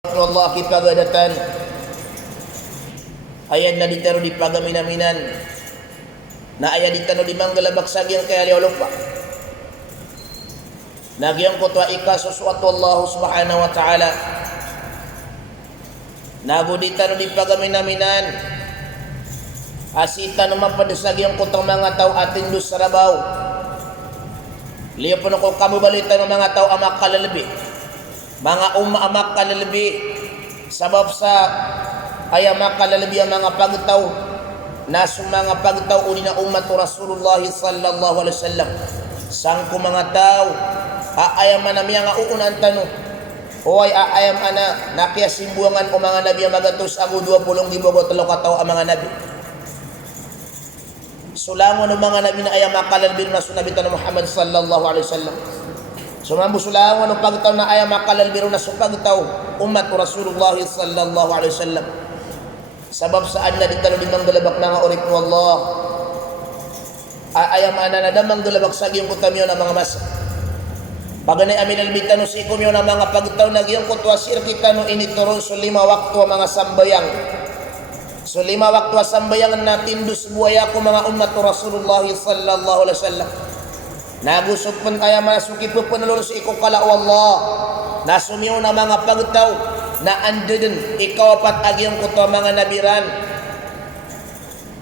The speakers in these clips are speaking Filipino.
Allah kipagadatan ayan na ditano di pagaminaminan na ayan ditano di manggalabak sagyang kaya liolupa nagyang kutwa ikasusuatu Allah subhanahu wa ta'ala nago ditano di pagaminaminan asita naman padasagyang kutang mga tao atin dos sarabaw liyo po na ko kamubalita ng mga tao amak kalalabi mga amak kalalabi sabab sa ay amak kalalabi ang mga pagtaw na mga pagtaw uli na umat o Rasulullah sallallahu alaihi wasallam sang ko mga tao aayam na miya nga uunan tanong o ay aayam na nakiyasimbuangan o mga nabi ang magatos ago 20,000 o 3 kataw ang mga nabi sulangon ng mga nabi na ayam makalalabi na sunabitan ng Muhammad sallallahu alaihi wasallam sumambusulangan ng pagtaw na ayam makalalbiro na sa pagtaw umat o Rasulullah sallallahu alaihi wasallam sabab saan na ditalo limang galabak na nga orit mo Allah ayam ananadamang galabak sa giyong kutamyo na mga masa paganay amin albitan si ikumyo na mga pagtaw na giyong kutwasir kita no inituron so 5 waktu mga sambayang so 5 waktu sambayang na tindus buaya ko mga umat o Rasulullah sallallahu alaihi wasallam nagusog pun ayam masuki po panulong sa ikaw kala Allah nasumiyo na mga pagtaw na andun ikaw apat agyong kuto mga nabiran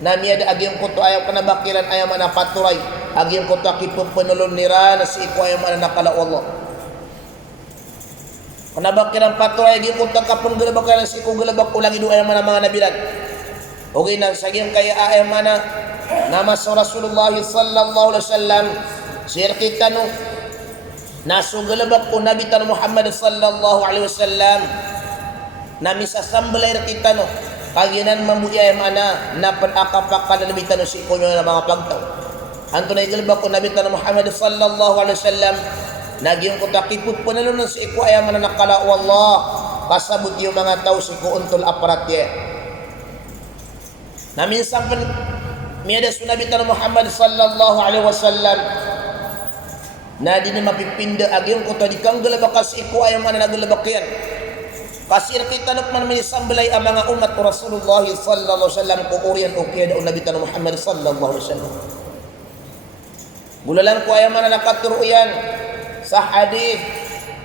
na miyad agyong kuto ayaw kanabakiran ayam na paturay agyong kuto kipo panulong nira na si ikaw ayam na nakala Allah kanabakiran paturay agyong kuto kapong galabakiran si ikaw galabak ulang idu ayam na mga nabiran okay na sagyong kaya ayam na nama sa Rasulullah sallallahu alaihi wasallam sir kita no nasugalabak po Nabi tan Muhammad sallallahu alaihi wasallam nami sa sambalay kita no kaginan mamuya mana na panakapak kadalabitan no si kunyo na mga pagtaw anto na igalabak po Nabi tan Muhammad sallallahu alaihi wasallam nagyong kutakipot po nalunod si iku ayam na nakala Allah kasabot yung mga tao si ko untol aparatye namin sampan miyada su Nabi tan Muhammad sallallahu alaihi wasallam na di na mapipinda agyong kuto di kang galabakas iku ayam na nagalabakyan kasir kita nakman minisambalay ang mga umat o Rasulullah sallallahu alaihi wasallam kukurian o kaya daon Nabi tanong Muhammad sallallahu alaihi wasallam bulalan ko ayam na nakaturuyan sa hadith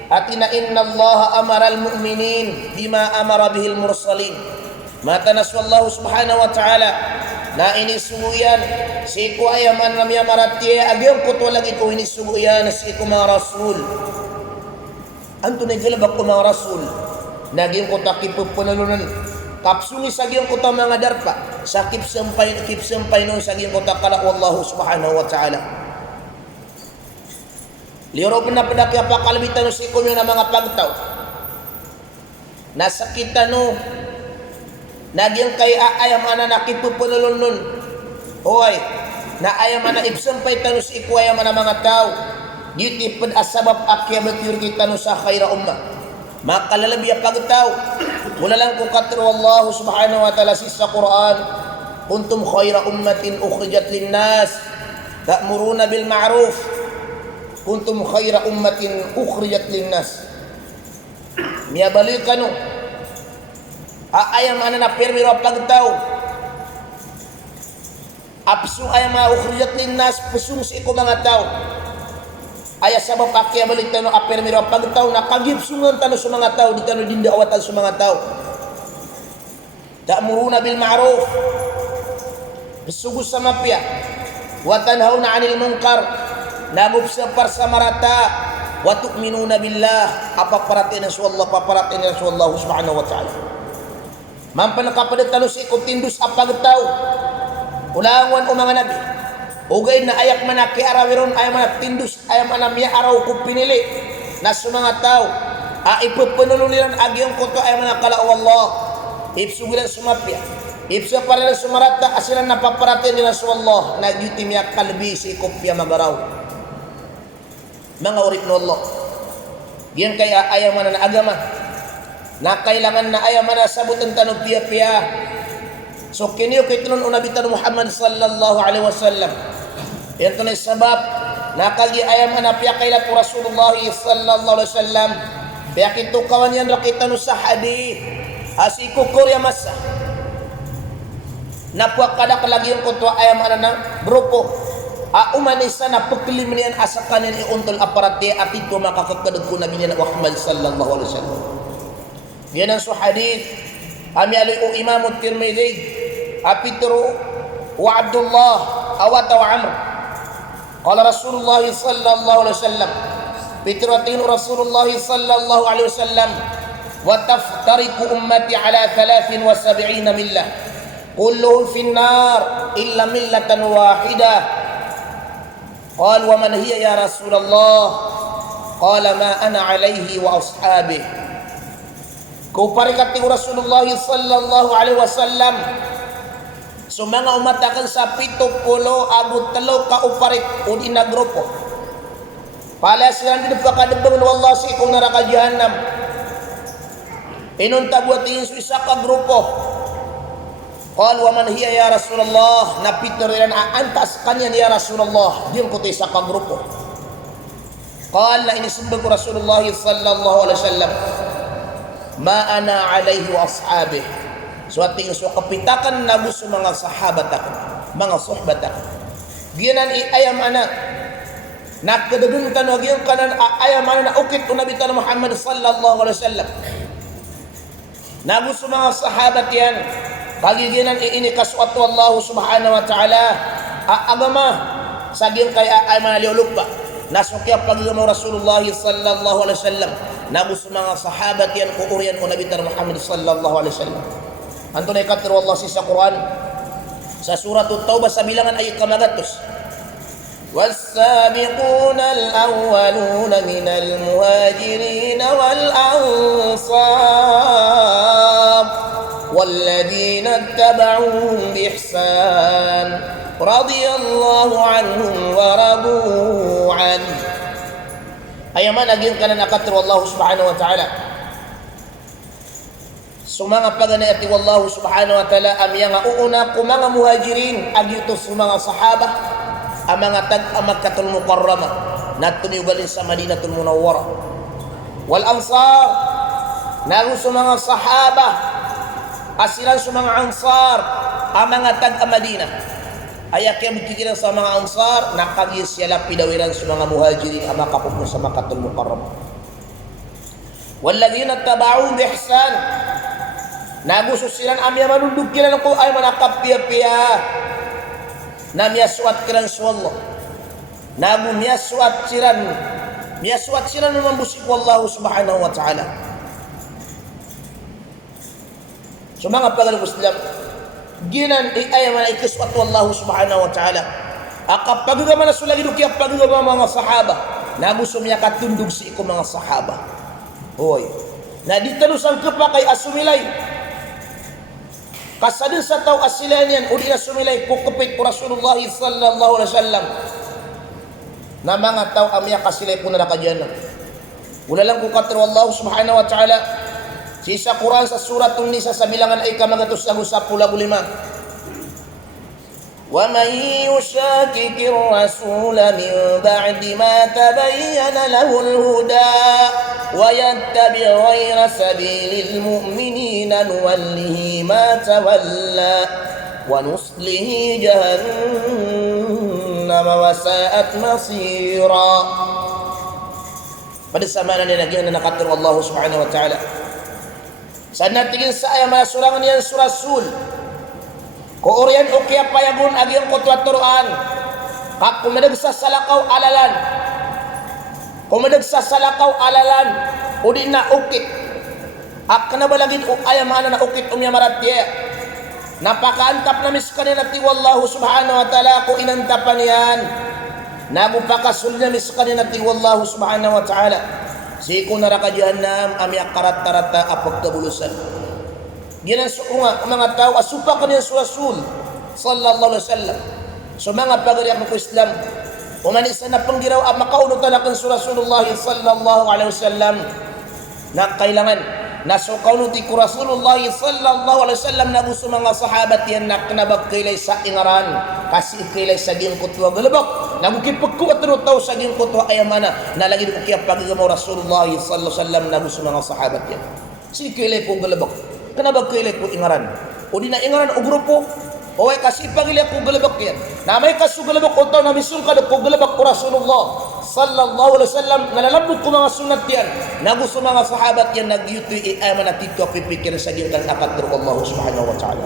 atina inna Allah amara al-mu'minin bima amara bihil mursalin mata naswallahu subhanahu wa ta'ala na inisuguyan si ko ay man ramya maratiya agyong kuto lagi ko inisuguyan si ko mga rasul anto na galabak ko mga rasul naging ko takipupunalunan kapsuni sa agyong kuto mga darpa sa kipsampay nun sa agyong kuto kala wallahu subhanahu wa ta'ala liyoro na padakya pa kalabitan si ko na mga pagtaw nasakitan no nagyang kay ayam ana nakipupunulon nun hoy na ayam ana ibsampay tanus iku ayam ana mga tao diti pud asabab akyabat yur kita no sa khaira umma makalalabi pagtaw wala lang ko katro Allah subhanahu wa ta'ala sa Quran kuntum khaira ummatin ukhrijat linnas ta'muruna bil ma'ruf kuntum khaira ummatin ukhrijat linnas miya balikano ayam ana na permiro pagtaw apsu ayam ukhrijat linnas pusung si ko mga tao aya sabab akya balik tano permiro pagtaw na kagibsungan tano sa mga tao di tano dinda awatan sa mga tao ta'muruna bil ma'ruf besugos sa mapya wa tanhauna 'anil munkar nagubsapar sa marata wa tu'minuna billah apa paratin sa Allah paparatin sa Allah subhanahu wa ta'ala mampan nakapadatalo si ikutindus apagtaw ulangan o mga nabi ugay na ayak manaki arawiron ayam manak tindus ayam anamya araw ko pinili na sa mga tao ipupunuliran agyong kuto ayam manakala Allah ipsugilan sumapya ipsa parila sumarata asilan napaparatin nila sa Allah nagyutim ya kalbi si ikopya magaraw mga urit no Allah diyan kaya ayam manan agama na kailangan na ayam na sabutan tanong piya-piya so kiniyo kitunon unabitan Muhammad sallallahu alaihi wasallam ito na sabab na kagi ayam na piya kailat Rasulullah sallallahu alaihi wasallam Kaya kito kawan yan rakita no sa hadith. Asikukur ya masa. Napuak kada kalagi yung kutwa ayam ng grupo. Umanisa na puklim niyan asakan yan iuntol aparati at ito makakakadad ko nabi niya Muhammad sallallahu alaihi wasallam. Yan ang so hadith. Ami alay o Imam Tirmidhi. Apitro wa Abdullah awata wa Amr. Qala Rasulullah sallallahu alaihi wasallam. Fitratin Rasulullah sallallahu alaihi wasallam wa taftariqu ummati ala 73 millah kulluhum fi an-nar illa millatan wahidah. Qala wa man hiya ya Rasulullah? Qala ma ana alayhi wa ashabi. Kuparikati Rasulullah sallallahu alaihi wasallam so mga umatakan sa 70 abot talo ka uparik udi na grupo. Pala silang dinapakadabang wallah si ikong naraka jahannam. Inunta buhatin sa isa ka grupo. Qal wa man hiya ya Rasulullah? Napito rin antas kanya ya Rasulullah. Diyan ko sa ka grupo. Qal na inisubag ko Rasulullah sallallahu alaihi wasallam. Ma ana alayhi wa ashabi. So ating so kapitakan na gusto mga sahabat ako, mga suhbat ako. Ginan ayam anak. Nakadagun tanong yung kanan ayam na ukit ko Nabi Muhammad sallallahu alaihi wasallam. Nagusto mga sahabat yan. Pagiginan iini kaswat Allah subhanahu wa ta'ala. Agama saging kaya ay manaliulog pa. Nasukya pagigamo Rasulullah sallallahu alaihi wasallam. Nagusto mga sahabat yan kuurian ko Nabi Muhammad sallallahu alaihi wasallam. Anto na ikatiro Allah sa Quran sa surah At-Taubah sa bilangan ayat kamagatos. والسابقون الأولون من المهاجرين والأنصار والذين اتبعوهم بإحسان رضي الله عنهم ورضوا عنه. Ayaman aging kanan akatir wallahu subhanahu wa ta'ala. Sumanga paganayati wallahu subhanahu wa ta'ala amyang uuna kumanga muhajirin agito sumanga sahaba ang mga tag-Makkatul Mukarramah natun yugalin sa Madinatul Munawwarah wal ansar nago sa mga sahaba asilan sa mga ansar ang mga tag-Madinah ayak kaya magkikilang sa mga ansar nakagis sila pidawiran sa mga muhajirin ang makapupo sa Makkatul Mukarramah walladhina taba'u bihsan nago sa silang amya manundog kilang ko ay manakapia-pia na miyaswat kiran sa Allah. Namu miyaswat siran naman busik wallahu subhanahu wa ta'ala. So mga pagalang Islam, ginan ayaman ay kiswat wallahu subhanahu wa ta'ala. Kapag gaman na sulagi duki pag gaman mga sahaba, na gusto niya katundog si iko mga sahaba. Hoy, na di talusan ka pa kay asumilay. Kasadin sa tao asilan yan, uli na sumilay, kukupit po Rasulullah sallallahu alaihi wasallam. Na mga tao amya kasilay po na nakadyan. Wala lang kukatir Allah subhanahu wa ta'ala. Sa Quran sa surat Nisa sa bilangan ay kamagatos na sa pula bulima. وَمَنْ يُشَاكِكِ الرَّسُولَ مِنْ بَعْدِ مَا تَبَيَّنَ لَهُ الْهُدَى وَيَتَّبِعْ غَيْرَ سَبِيلِ الْمُؤْمِنِينَ نُوَلِّهِ مَا تَوَلَّى وَنُصْلِهِ جَهَنَّمَ وَسَاءَتْ مَصِيرًا. Pada zaman na nagyan na nakatir Allah subhanahu wa ta'ala. Sa natigin sa ayam na surangan yan surah Sul. Koorian o kaya payagun agyang kutwaturuan. Kak kumadag sa salakaw alalan. Kumadag sa salakaw alalan. O di na ukit. Ak na balagin o ayam na ukit umyamaratya. Napakaantap na miskanin at wallahu subhanahu wa ta'ala ko inantapan yan. Nagupakasul na miskanin at wallahu subhanahu wa ta'ala. Siku naraka jahannam amyak karat-tarata apagkabulusan. Ginan sa mga tao asupa kaniya sa Rasul sallallahu alaihi wasallam. So mga pagariyak ng Islam umanisa na panggiraw ang makaunutan akan sa Rasulullah sallallahu alaihi wasallam na kailangan nasukaunuti ko Rasulullah sallallahu alaihi wasallam na gusto mga sahabat yan na kanabag kailay sa ingaran kasi kailay sa giyang kutwa galabak Nabuki pagku at tahu saging ko to ay mana na lagi ko kaya pagigamo Rasulullah sallallahu alaihi wasallam nabu sa mga sahabat yan. Si kilay ko galabak. Kanaba kilay ko ingaran. O di na ingaran o grupo. O ay kasi pagilay ko galabak yan. Na may kasugalabak ko to na misung ka ko galabak ko Rasulullah sallallahu alaihi wasallam nalalabot ko mga sunat yan. Nabu sa mga sahabat yan nagyuto i-aman at ito pipikir saging kan akadir Allah subhanahu wa ta'ala.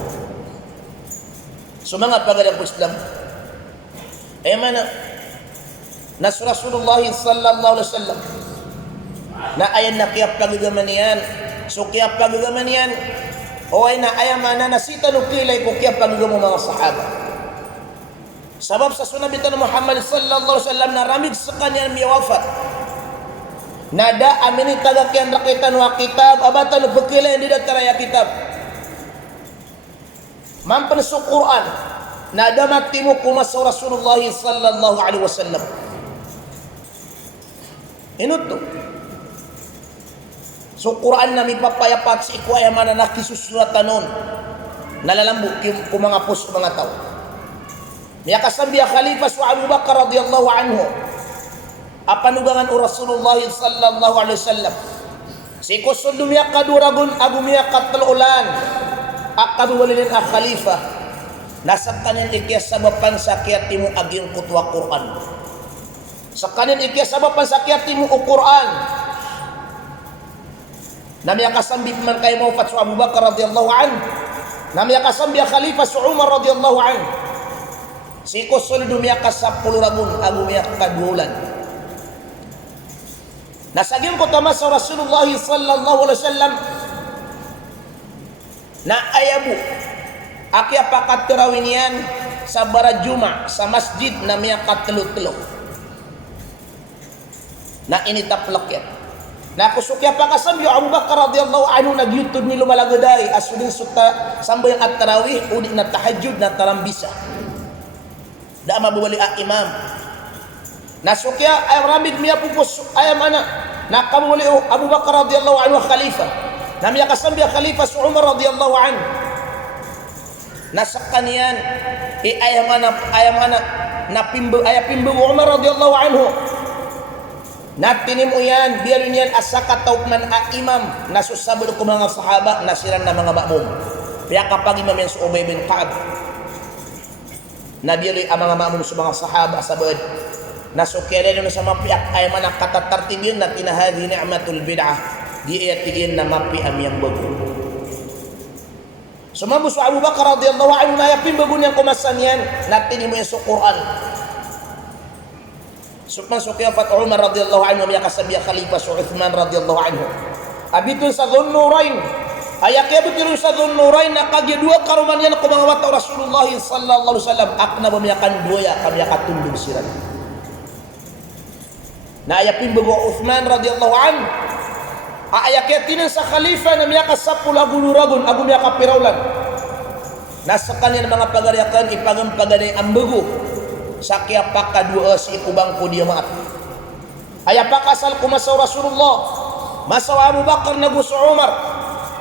So mga pagalang ko Islam ay mana nas Rasulullah sallallahu alaihi wasallam na ayan na kaya pagagaman yan. So kaya pagagaman yan o ay na ayan mana nasita no kilay ko kaya pagagaman mga sahaba. Sabab sa sunabitan ng Muhammad sallallahu alaihi wasallam na ramig sa kanya miyawafat nada amin taga kyan rakitan wa kitab abatan no pagkilay hindi na taraya kitab mampan sa Quran nada matimu kumas Rasulullah sallallahu alaihi wasallam. Inuto. So Quran na may papayapat sa ikwaya man na nakisusulatan nun. Nalalambo kung mga puso mga tao. Niya kasambiya Khalifah sa Abu Bakar radiyallahu anhu. Apanugangan o Rasulullah sallallahu alaihi wasallam. Si kusol dumiya kaduragon agumiya katlulan. Akaduwalilin a Khalifah. Nasa kanin ikiyas sabapan sa kiyatimu aging kutwa Quran. Sa kanin ikiyas sabapan sa kiyatimu o Quran. Namiya kasambi man kay mawfat sa Abu Bakar radiyallahu anhu. Namiya kasambi Khalifah sa Umar radiyallahu anhu. Si kusol dumiya kasapul ragun agumiya kadulan. Nasagim ko tama sa Rasulullah sallallahu alaihi wasallam na ayabu akia pakat terawin yan sa bara Juma sa masjid na miya katelo-telo na initaplak yan na kusukya pakasam yung Abu Bakar radiyallahu anhu nagyutod ni lumalagaday asudin suta sambayang at tarawih udik na tahajud na tarambisa da mabawali a imam nasukya ay ramid miya pupus ayam anak nakamuli Abu Bakar radiyallahu anhu khalifah na miya kasambi khalifah sa Umar radiyallahu anhu nasa kanian ayam anak napimbu ayapimbu Umar radhiyallahu anhu natinim uyan biarin yan asaka taukman a imam nasusabul ko mga sahaba nasiran na mga makmum kaya kapag imam yan sa Ubay bin Ka'ab nabiyaroy ang mga makmum sa mga sahaba sabad nasukyarin na sa mapiak ayam anak katatartibin na tinahadi ni'matul bid'ah di iyatigin na mapi amiyang bago. Sumabu sa Abu Bakar radhiyallahu anhu na yapin bagun yang kumasan yan natin mo yung sa Quran. Sukman sukya fat Umar radhiyallahu anhu miya kasabiya Khalifah sa Uthman radhiyallahu anhu. Abitun sa Dhunnurain. Ayak ya betul sa Dhunnurain na kagya dua karuman yan kumangawat Rasulullah sallallahu alaihi wasallam akna bamiyakan dua kami akatundog sirat. Na ayapin bagu Uthman radhiyallahu anhu. Aayakyatin sa Khalifah na miyaka sapul aguluragon agu miyaka piraulan nasa kanilang mga pagaryakan ipagampaganay ang bago sa kiyapaka dua si ikubang ko diya maat ayapakasal kumasaw Rasulullah masaw Abu Bakar na gusto Umar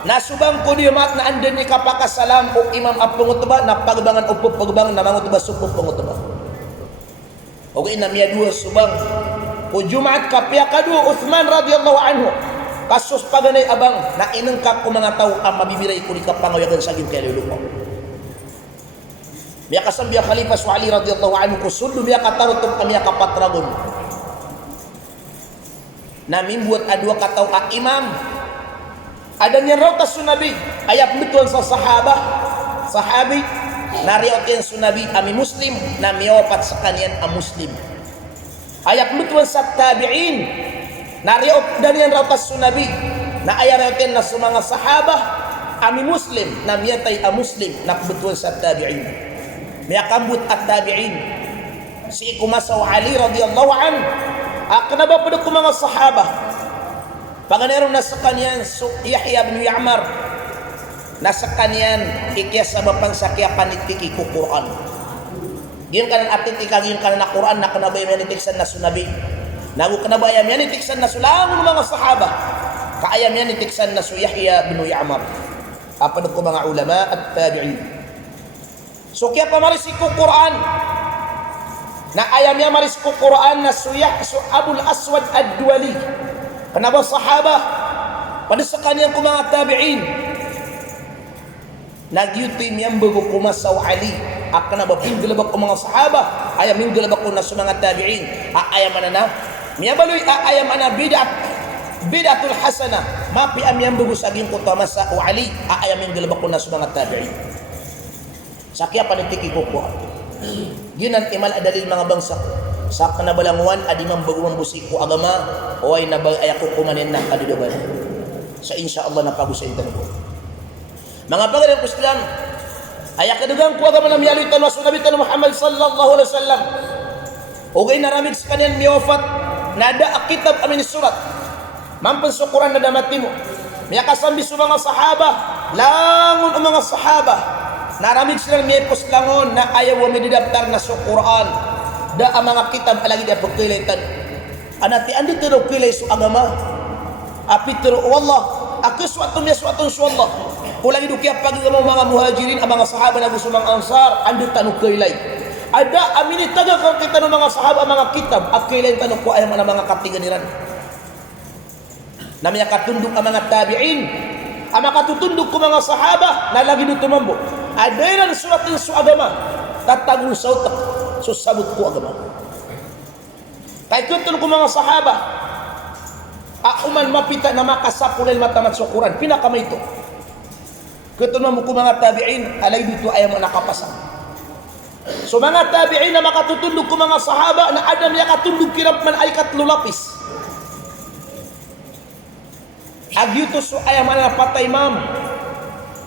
nasubang ko diya maat na andin ikapakasalam o imam ang pangutaba na pagbangan upop pagbangan na mangutaba supop pangutaba o inamiya dua subang o Jumaat kapya kadua Uthman radhiyallahu anhu kasus paganay abang na inengkak ko mga tao ang mabibiray ko ni kapangayagan sa aking kaluluwa. Biya kasam biya Khalifah sa Ali radhiyallahu anhu kusuldu biya katarutong kami kapatragon. Namin buat adua kataw a imam. Adanya raw ta sunabi ayat betul sa sahabi nariot yan sunabi ami muslim na miyawapat sa kanyan a muslim. Ayat betul sa tabi'in nariot dan yan raw tas sunabi na ayarotin na sa mga sahaba ami muslim na miyatay a muslim na betul sa tabi'in miyakambut at tabi'in si ikumasaw Ali radhiyallahu anhu aknaba pada ko mga sahaba panganeron na sa kanyan Yahya bin Ya'mar na sa kanyan ikiyasabapan sa kiyapan itiki ko Quran giyon kanan atin ikagiyong kanan na Quran na kanabay manitiksan na sunabi nagu kanabayam yan itiksan na sulangon mga sahaba kaayam yan itiksan na su Yahya bin Ya'mar apa ko mga ulama at tabi'in so kaya pamarisik ko Quran na ayamnya maris ko Quran na suyah su Abul Aswad Ad-Duwali. Kenapa sahabah pada sekalian ko mga tabi'in nagyutim yang bago kumasaw Ali akan ba pinggilabak ko mga sahabah ayam minggilabak ko na sa mga tabi'in ayam na miyabaloy ayam ana bid'atul hasanah mapi am yang bago saging ko tamasa o Ali ayam minggilabak ko na sa mga tabi'in sakya panitiki ko po ginan imal adalil mga bangsa sa kanabalanguan adi mambaguang busik ko agama o ay nabag ay ako kumanin na kadudugan sa insyaallah napagusay ito mga pagalang Islam ay kadugang ko agama na miyaloy tanwa sa Nabi Muhammad sallallahu alaihi wasallam o gay naramid sa kanyan miyofat nada akitab amin surat mampan sa Quran na damati mo miyakasambi sa mga sahaba langon ang mga sahaba naramid sila miyepos langon na ayaw mididaptar na sa Quran da ang mga kitab alagi da pagkilitan anati andi tiro kilay su agama api tiro wallah ako suatong suwallah kulagi dukia pagi mo mga muhajirin ang mga sahaba na gusto mga ansar andi tanong kilay ada amini taga kang kita ng mga sahaba mga kitab akilay tanong ko ay mga katiganiran na may katundok ang mga tabi'in ang makatutundok ko mga sahaba na lagi nito mambo ada yan suatin su agama tatagong sa utak susabot ko agama tayo tutulog ko mga sahaba auman mapita na makasapulay matamat sa Quran pinakamay ito kutunan mo ko mga tabi'in alay dito ayaw mo nakapasa so mga tabi'in na makatutulog ko mga sahaba na adam ya katulog kirap man ay katlulapis agyuto so ayaw man na patay ma'am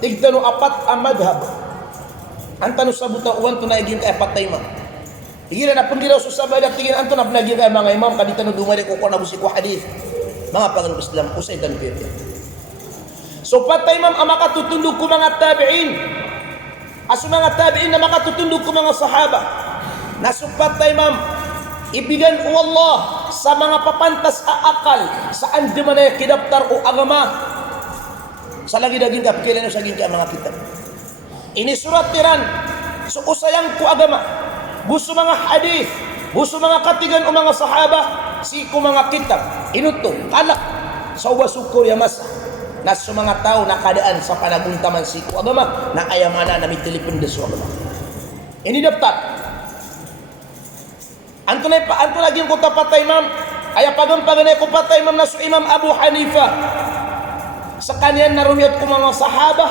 tigtano apat ang madhab ang tanong sa buta uwan to na iging kaya patay ma'am tigila na pundilaw sa sabay na tigila anto na pinagin kaya mga imam kadita na dumali ko na busik ko hadith mga pagalang Islam usay tanpir so patay ma'am ang makatutundog ko mga tabi'in aso mga tabi'in na makatutundog ko mga sahaba na so patay ma'am ibigan o Allah sa mga papantas aakal saan di man ay kidaptar o agama sa lagi daging kapkilan o saging kaya mga kitab ini surat tiran so usayang ko agama gusto mga hadith, gusto mga katigan o mga sahaba, siko mga kitab, inuto, kalak, sa uwasukur yamasa, na sa mga tao nakadaan sa panaguntaman siko agama, na ayamana na may telepon deso agama. Ini daftar. Anto lagi ko tapatay ma'am, ay pagampanganay ko patay ma'am na sa Imam Abu Hanifa. Sa kanyan narumiyot ko mga sahaba,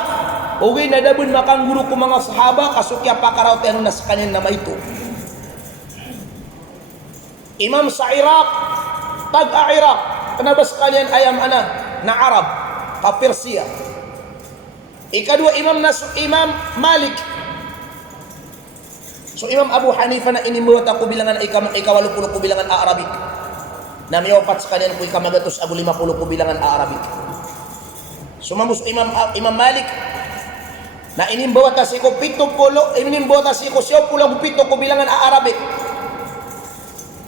okay na dabun makang guru ko mga sahaba, kasukya pakaraw tayo na sa kanyan na maito. Imam sa Iraq, tag-Iraq, kanabas kanyan ayam ana na Arab, ka-Persia. Ikadua imam na Imam Malik. So Imam Abu Hanifa na inimuhat ako bilangan ikawalupulo ko bilangan Arabic. Na miyopat sa kanyan ko ikamagatos ako 50 ko bilangan Arabic. So mamus Imam Malik na inimbuhat kasi ko 70, inimbuhat kasi ko 7 ko bilangan Arabic.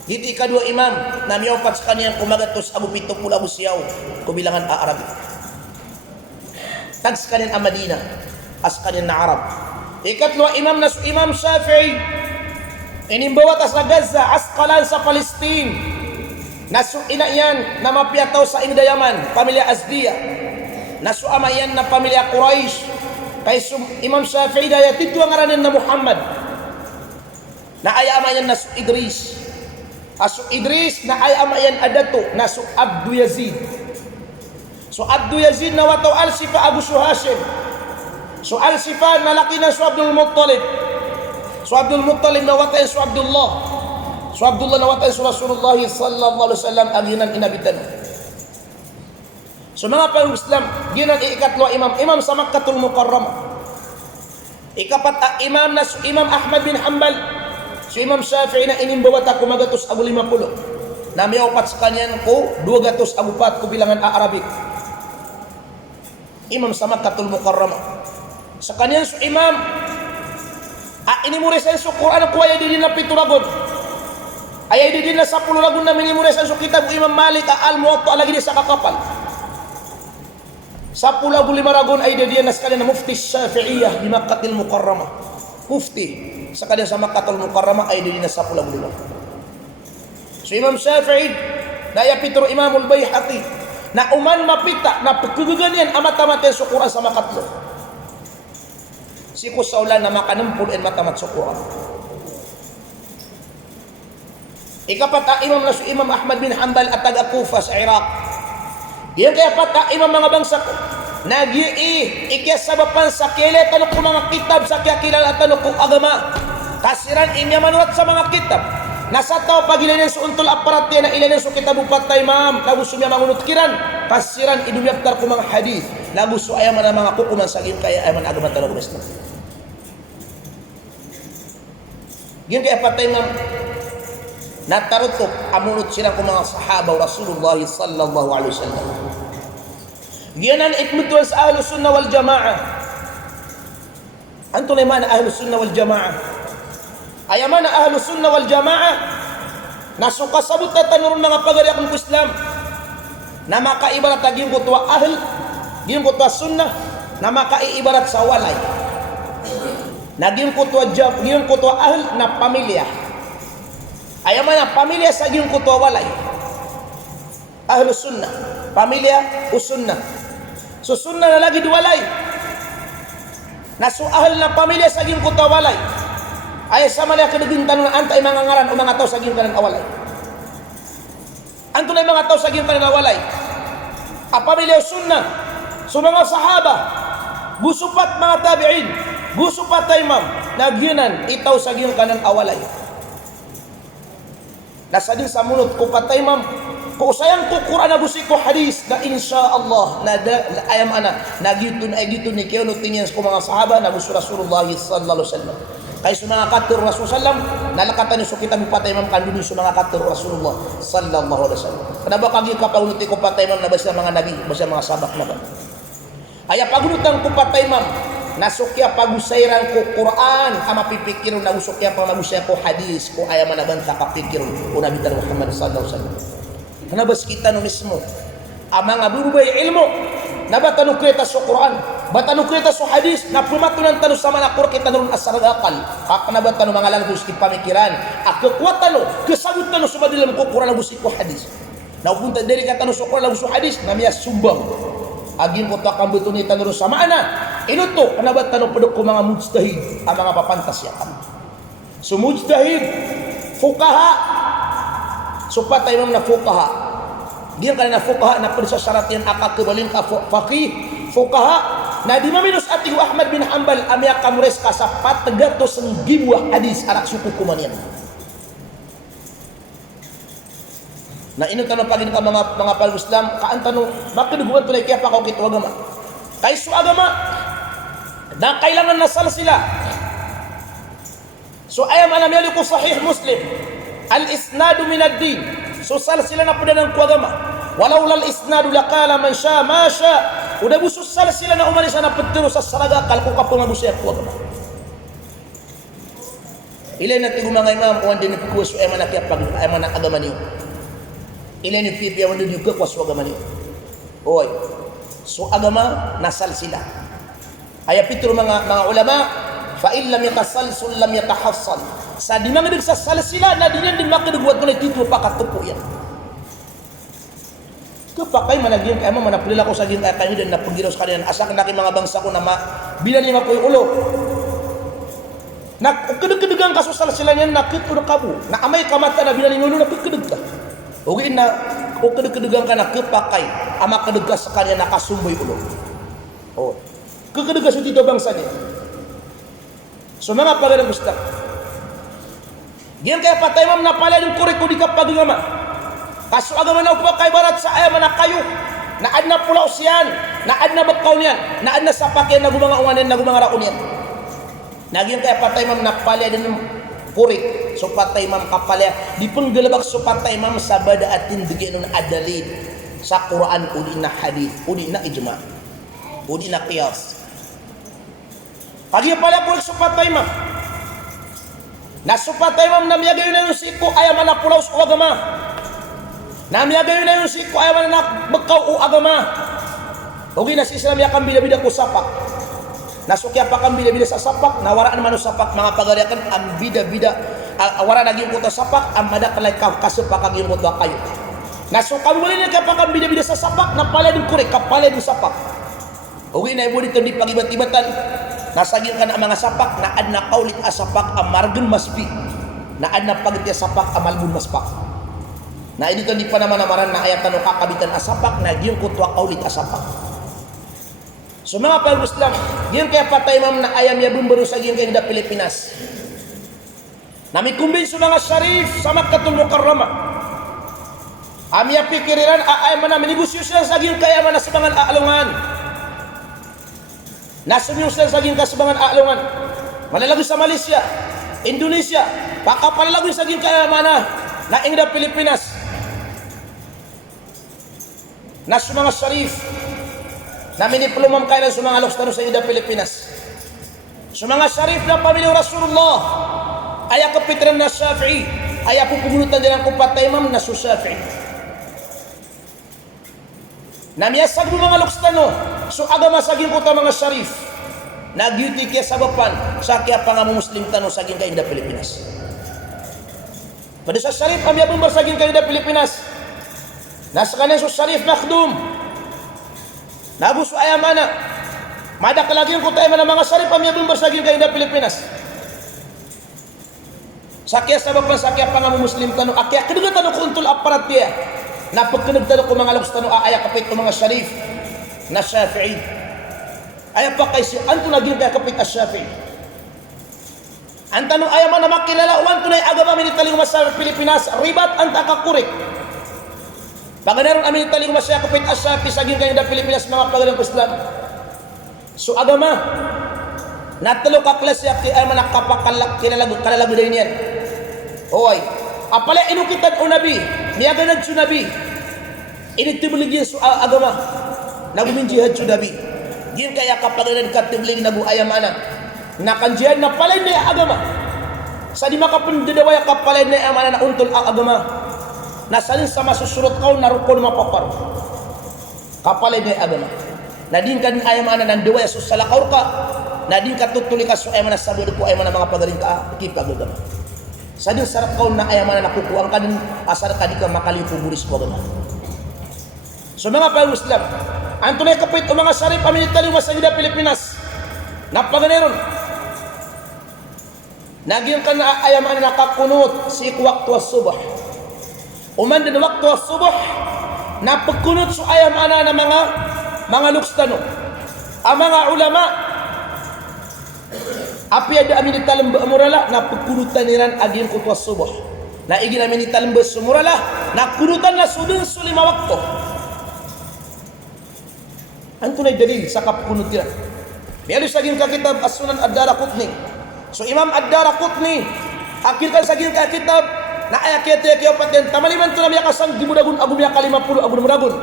Diti kadua imam na miyopat sa kaniyang kumagatos abu pito pula abu siyaw kubilangan Arabic. Tag sa kaniyang Madina as kaniyang na Arab. Ikatlo imam na Imam Shafi'i inimbawat as na Gaza Asqalan sa Palestine. Nasu ina yan na mapiyataw sa Indayaman pamilya Azdiya. Nasu ama yan na pamilya Quraish. Kay Imam Shafi'i daya tito ang aranin na Muhammad. Na ayama yan na su Idris. Aso Idris na ay amayan adato na so Abdu Yazid. So Abdu Yazid na wataw Al-Sifa Abu Hashim. So Al-Sifa na laki na so Abdul Muttalib. So Abdul Muttalib na watay so Abdullah. So Abdullah na watay so Rasulullah sallallahu alaihi wasallam aginan inabitan. So mga pang-Islam, ginang ikatlo imam sa Makkatul Mukarramah. Ikapat imam na so Imam Ahmad bin Hanbal. So Imam Shafi'i na inimbawat ako magatos ako 50. Na miyawapat sa kanyan ko 200 ako 4 ko bilangan Arabic. Imam sa Makkatul Mukarramah. Sa kanyan so imam inimurisan so Quran ko ay din na 7 ragon. Ay din na 10 ragon na minimurisan so kitab Imam Malik Al-Muwatta lagi sa kakapal. 10 ragon ay din na sa kanyan na Mufti Syafi'iyah di Makkatul Mukarramah. mufti sa kanya sa Makkah al-Mukarramah ay dili na sa pula bulila. So Imam Shafi'i daya pitro Imam al-Baihaqi na uman mapita na pagkuguganian amat-amat sa Quran sa makatlo. Si kusaulan na makanampul en matamat sa Quran. Ikapat imam na si Imam Ahmad bin Hanbal at taga-Kufa sa Iraq. Yan kaya pata imam mga bangsa ko. Ikiasabapan sa kile tanong ko mga kitab sa kiyakilan at tanong ko agama. Kasiran inyamanwat sa mga kitab. Nasa tao pag ilanin sa untol aparat na ilanin sa kitab upatay ma'am. Lagu sumya mangunut kiran. Kasiran idumyaptar ko mga hadith. Lagu su ayaman ang mga kukuman sa gim kaya ayaman agama tanong ko. Yan kaya patay ma'am. Natarutok amunot sila ko mga sahaba Rasulullah sallallahu alaihi wasallam. Giyanan itmutuan sa Ahlus Sunnah wal Jamaah. Anto na man Ahlus Sunnah wal Jamaah. Ayaman Ahlus Sunnah wal Jamaah nasuka sabut tanurun mga pagariakon ko Islam na makaibarat aging kutwa ahl, giyong kutwa sunnah na makaibarat sa walay. Naging kutwa ahl na pamilya. Ayaman na pamilya sa giyong kutwa walay. Ahlus Sunnah, pamilya o sunnah. So sunnah na lagi duwalay. Nasuahal na pamilya sa giyong kutwa walay. Ay sama na kadaging tanong na antay mga ngaran o mga tao sa giyong kanan awalay. Anto na mga tao sa giyong kanan awalay. A pamilya o sunnah. So mga sahaba, gusupat mga tabi'in, gusupat imam, nagyunan itaw sa giyong kanan awalay. Nasa din sa munot ko patay ma'am ko sayang ko Quran na gusto ko hadis na insyaallah na ayam ana nagyutun ay dito ni kayo tinyan ko mga sahaba na gusto Rasulullah sallallahu alaihi wasallam kay sa mga katur Rasul sallam nalakatan ni so kita mi patay ma'am kan sa mga katur Rasulullah sallallahu alaihi wasallam kada ba kagi kapaunuti ko patay ma'am na basta mga nabi basta mga sabak na ba aya pagunutan ko patay ma'am nasukya pagusairan ko Quran ama pipikiron na usukya pa magusaya ko hadis ko ayaman na banta kapikiron ko Nabi Muhammad sallallahu alaihi wasallam kanabas kita no mismo amang abubay ilmu nabatanu kita sa Quran batanu kita sa hadis na pumatunan tanu sa mga kita nun asaragakal kakanabatanu mga lang gusto pamikiran akakwatan no kesabutan no sa madilam ko Quran na gusto ko hadis na upunta dari kata no sa Quran na gusto hadis namanya sumbang agin ko takang betul ni tanurus sama ana inuto kanabat tanong pedok ko mga mujtahid ang mga papantas yakan so mujtahid fuqaha so patay mo na fuqaha diyan ka na fuqaha na persasyarat yan akak kebalin ka faqih fuqaha na di maminus atihu Ahmad bin Hanbal amya kamures kasapat tegato senggibuah hadis anak suku kumanian na ino tanong pagin ka mga pal-Islam kaan tanong bakit duguan tunay kaya pa ako kito agama kay su agama na kailangan nasal sila so ayam alam yali ko sahih Muslim al-isnadu min ad-din so sal sila na pada ng agama walau lal isnadu laqala man sya ma sya udah busus sal sila na umani sana petero sa saraga kal ko kapo mabusaya ko agama ilay na tigo mga imam o andin ko so ayam na kaya pag ayam na agama niyo ilay ni pipi ang andin ko so agama niyo oy so agama nasal sila aya pitro mga ulama fa illam yatasalsul lam yatahassal sa di mga nagsasal sila na dinyan din makadugwat na titulo pakatupo yan kapakay managyan kaya manapilila ko sa gin kaya kami din napagiros kanina asa ka mga bangsa ko na binanima ko yung ulo na kedegang kasusal sila niyan nakit udah kabu na amay kamata na binanima ulo na kedeg ka okay na o kedegang ka na kepakai ama kedegas sa kanya nakasumboy ulo oh kekedegas itu bangsa niya so mga pagalang gusto diyan kaya patay mam napala yung kuriko di kapag agama kaso agama na upwa kay barat sa ayaman na kayo na adna pulaw siyan na adna bakaw niyan na adna sapakyan na gumanga unganin na gumanga raon niyan nagyan kaya patay mam napala din ng kurik so patay mam kapala di penggelabak so patay mam sabada atin degyan ng adalid sa Quran udi na hadith udi na ijma udi na qiyas pagi pala kurik so patay mam na so patay mam namiyagay na yung siko ayaman na pulaw sa agama namiyagay na yung siko ayaman na bakaw o agama okay na si Islam yakang bida-bida ko sapak Nasukya pa kang bida-bida sa sapak, nawaraan man sapak mga pagariakan ang bida-bida awara naging ko sapak ang madak kalay kasepak kaging mo kayo. Nasukan mo rin ka pa kang bida-bida sa sapak na pala din kurek kapala din sapak. Uwi na ibu dito di pagibat-ibatan. Nasagin ka na mga sapak na ad na kaulit asapak ang margun maspi. Na ad na pagitya sapak ang malgun maspak. Na dito di pa naman namaran na ayat tanong kakabitan asapak na yung kutwa kaulit asapak. So mga pag-Islam, yung kaya patay mam na ayam ya bumbaro sa yung kaya Pilipinas. Nami kumbinso mga syarif sa Makkatul Mukarramah. Amya pikiriran ay mana menegosyo sila sa yung kaya mana sebangan aalungan. Nasumyo sila sa yung kasebangan aalungan. Manalago sa Malaysia, Indonesia, pakapalalago sa yung kaya mana na ingda Pilipinas. Nasu mga syarif na minipulumam kaya sa mga lokstano sa ingda Pilipinas. Sa mga syarif na pamilyang Rasulullah ay kapitran na Syafi'i ay ako pumulutan din ang kupatay mam na su Syafi'i. Namiyasag mo mga lokstano so agama saging ko ta mga syarif nagyuti kaya sabapan sa kaya pa nga muslim tanong saging ka inda Pilipinas. Pada sa syarif amya bumbar saging ka inda Pilipinas nasa kanan so syarif makhdum naguso ayamana madak lagi ko tayo mga syarif amya bumbar saging ka inda Pilipinas. Sakya sabapan sakya pa nga muslim tanong akya keduga tanong kuntul aparat dia napagkanag tanong ko mga lokstano aaya kapit o mga syarif na Syafi'i. Aya pa kay si anto lagi kay kapit as Syafi'i. Antano aya man na makilala uwan tunay agama minitaling sa Pilipinas ribat anta kakurik. Paganaron amin taling masya kapit as Syafi'i saging kay da Pilipinas mga pagalang Islam. So agama natalo ka klase akti ay man nakapakalak kalalago din yan. Oy, apala inukitan o nabi, niyaga nagsunabi. Initibuligyan sa agama. Naguminjihad sa nabi. Diyan kaya kapagalan katiblig na buaya mana. Nakanjihan na palay na agama. Sa di makapundidawaya kapalay na amana na untol ang agama. Nasalin sa masusurot kau narukon mapapar. Kapalay na agama. Nadin ka din ayamana ng duwaya susalakaw ka. Nadin ka tutuli ka so ayamana sabod ko ayamana mga pagaling ka kipagagama. Sa din sarap kau na ayamana nakukuang ka din asar ka di ka makalipo buris ko agama. So mga pag-Islam, ang tunay kapit o mga syarif paminitali sa ingda Pilipinas na paganeron nagyang ka na ayamana nakakunot si waktu as-subah. Uman din waktu as-subah na pagkunot so ayamana na mga lukstano. Ang mga ulama api ada amin italam murala na pagkunutan niran agin kutwa subuh. Na igin amin italam sumurala na kunutan na sudun sa 5 waktu. Ang tunay dalil sa kapkunut niran. Meron sa agin ka kitab As-Sunan Ad-Daraqutni. So Imam Ad-Daraqutni akil kan sa agin ka kitab na ayakete kaya paten tamaliman to na miya kasang gimudagun agumya ka 50 agun mudagun.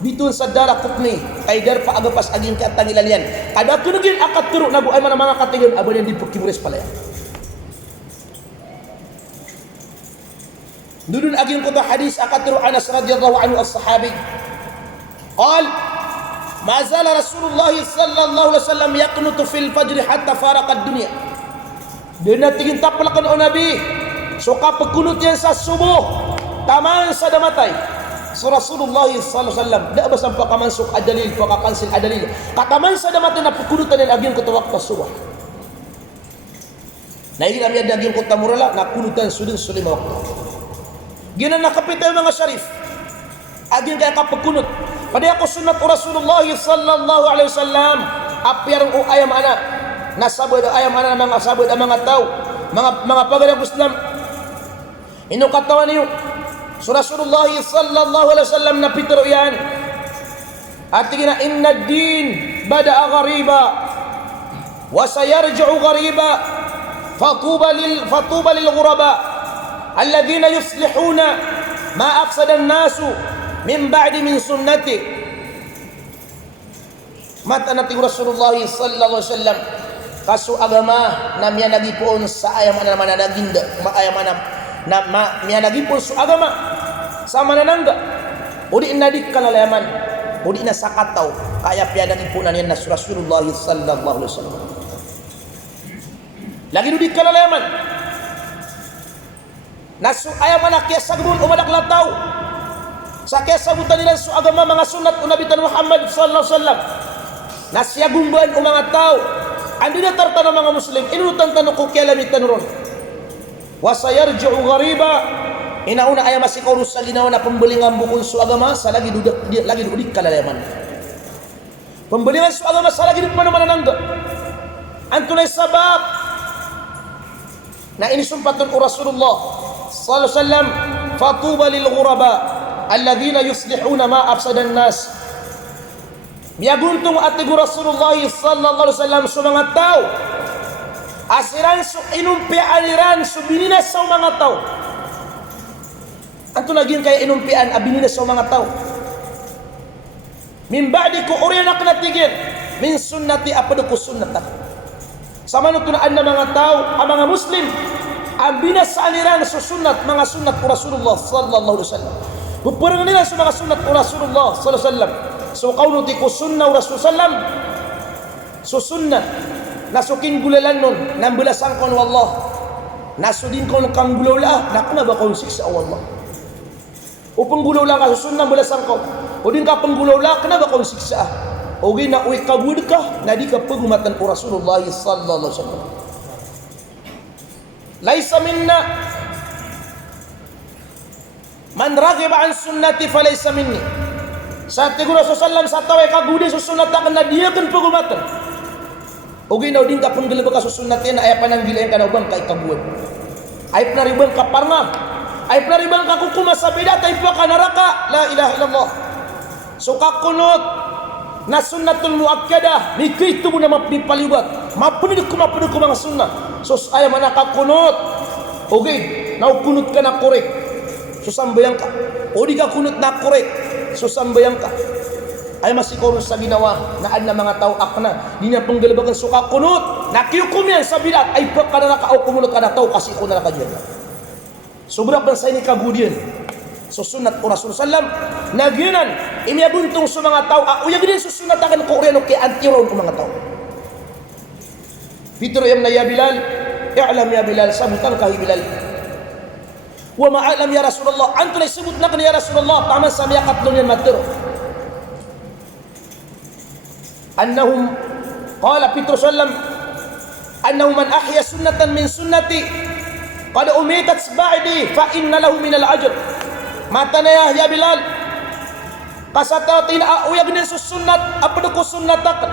Bitun sa Daraqutni kay dar pa agapas agin ka tangilan yan. Kada tunugin akat turu na buay man mga katigan abo yan di pagkimuris pala yan. Dudun agin ko ta hadis akat turu Anas radhiyallahu anhu as-sahabi. Qal ma zala Rasulullah sallallahu alaihi wasallam yaqnutu fil fajr hatta faraqa ad-dunya. Dina tingin tapalakan o nabi. So kapag kunut yan sa subuh taman sa damatay. So Rasulullah sallallahu alaihi wasallam da ba sampa kamansuk adalil pakakansil adalil kataman sa damatay na pukunutan ng agin ko tawak pasubah. Na igin amya daging ko tamurala na kunutan sudin sulima waktu. Ginan nakapitay mga syarif. Agin kaya kapagkunut. Pada ako sunat Rasulullah sallallahu alaihi wasallam apyarang o ayam ana nasabod ayam ana mga sabod ang mga tao mga pagalang Islam inukatawan niyo so Rasulullah sallallahu alaihi wasallam na pitro yan at tingina inna ad-din bada'a ghariba wa sayarji'u ghariba fatuba lil ghuraba alladhina yuslihuna ma afsada an-nasu min ba'di min sunnati. Mata natin Rasulullah sallallahu alaihi wasallam kaso agama na miya nagipon sa ayam na mananaginda ayam na miya nagipon sa agama sa mananangga udi nadik kalalaman udi na sakataw kaya piadang ipunan yan na Rasulullah sallallahu alaihi wasallam. Lagi di kalalaman nasu ayaman na kaya sagbun umadak lataw sa kaya sabutan nila su agama mga sunat o Nabi Muhammad sallallahu alaihi wasallam nasyagumban o mga tao andi na tartan ng mga Muslim inunutan tanong ko kaya lamitan ron wasayarji'u ghariba inauna ay masikaw sa ginawa na pembelingan bukun su agama sa lagi dudik kalalaman pembelingan su agama sa lagi di mana-mana nangga antunay sabab na ini sumpatun Rasulullah sallallahu alaihi wasallam fatuba lil ghuraba alladhina yuslihuna ma afsadan nas miaguntung atigu Rasulullah sallallahu alaihi wasallam su mga tao asiran su inumpi aliran su binina sa mga tao anto lagi kaya inumpian abinina sa mga tao min ba'di ko orianak na tigil min sunnati apado ko sunnata sama nutunaan na mga tao ang mga Muslim ang binasaliran sa sunnat mga sunnat ko Rasulullah sallallahu alaihi wasallam puparang nila sa mga sunnat ko Rasulullah sallallahu alaihi wasallam so kaunuti ko sunna wa Rasulullah sallam so sunnah nasukin gulalan nun nang bulasan kon wallah nasudin kon kang gulawla nakuna ba kon siksa wallah o penggulaw lang ka susunod mula sangkot o din ka penggulaw lang kenapa kau siksa o gina uwi kabud ka na di ka pagumatan o Rasulullah sallallahu alaihi wasallam laisa minna man raghiba an sunnati falaysa minni sa tigur Rasulullah sa tawe kagudi susunat tak na dia kan pagumatan o gina din ka penggulaw ka susunatin ay pananggilayan ka na ubang kay kabud ay panaribang ka parma ay penaribang kakukuma sa bidat ay pa kanaraka la ilaha illallah so kakunot na sunnatul muakkadah nikito mo na mapipalibat mapunin ko mga sunnah so ay manakakunot okay naukunot ka na korek so sambayang ka o di ka kunot na korek so sambayang ka ay masikoron sa ginawa naan na mga tao akna di na panggalabagan so kakunot nakiyukum yan sa bidat ay pa kanaraka o kumunot ka na tao kasi ko na nakadyan Sobrang bansa ini kagudian. So sunat o Rasulullah sallam naginan imiabuntong sa mga tao uyagin susunat akan ko oriano kay antiron ko mga tao. Fitro yam na ya Bilal i'lam ya Bilal sabutan kay Bilal. Wa ma'alam ya Rasulullah antu lay sebut na ya Rasulullah taman sa miya katlon yan matero. Annahum qala Fitro sallam annahu man ahya sunnatan min sunnati qad umitat ba'di fa inna lahu min al-ajr mata na ya Bilal kasata tina uyag din sunnat apdo ko sunnatakan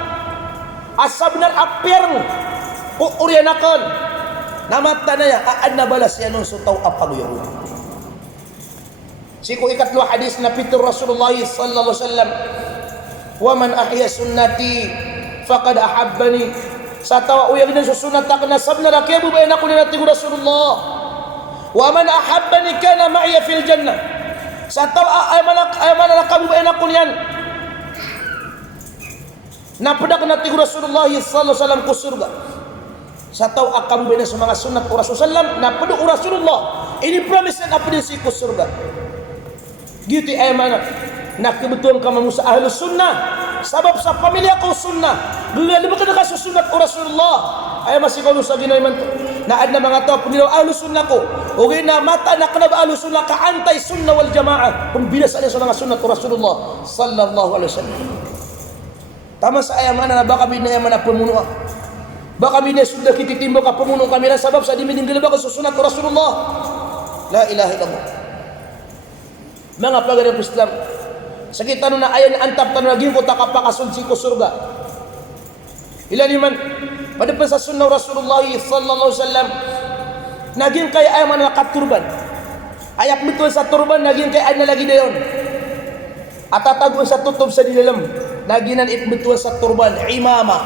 asabnar apirng ko uryanakan namata na ya aan na balas yanon so taw apaguyo siku ikatlo hadis na pitur Rasulullah sallallahu alaihi wasallam wa man ahya sunnati faqad ahabbani sa tawa uyag din sunnatakan asabnar akibu bayan ako ni Rasulullah wa man ahabbani kana ma'iya fil jannah sa tawa ay manak kamu bayan ako niyan napadak na ti Rasulullah sallallahu alaihi wasallam ko surga sa tawa akamu bayan sa mga sunnat o Rasulullah napadu o Rasulullah ini promise na apdin si ko surga gitu ay manak nakibutuan ka mamusa ahlus sunnah sabab sa pamilya ko sunnah Lalo ba ka nakasusunat o Rasulullah ay masih kalau sa ginay man naad na mga tao punilaw ahlus sunnah ko okay na mata anak na ba ahlus sunnah ka antay sunnah wal jamaah pembilas sa mga sunnat o Rasulullah sallallahu alaihi wasallam tama sa ayam na baka binaya man na pemuno baka binaya sudah kititimbo ka pemuno kami na sabab sa dimidinggil ba ka susunat o Rasulullah la ilaha illallah mga pagaran Islam sakita na ayan antap tanong naging ko takapakasunsi ko surga ilan man pada sa sunnah Rasulullah sallallahu alaihi wasallam naging kay ay man nakaturban ayak betul sa turban naging kay ay na lagi dayon atatago sa tutob sa dilalam naginan it betul sa turban imama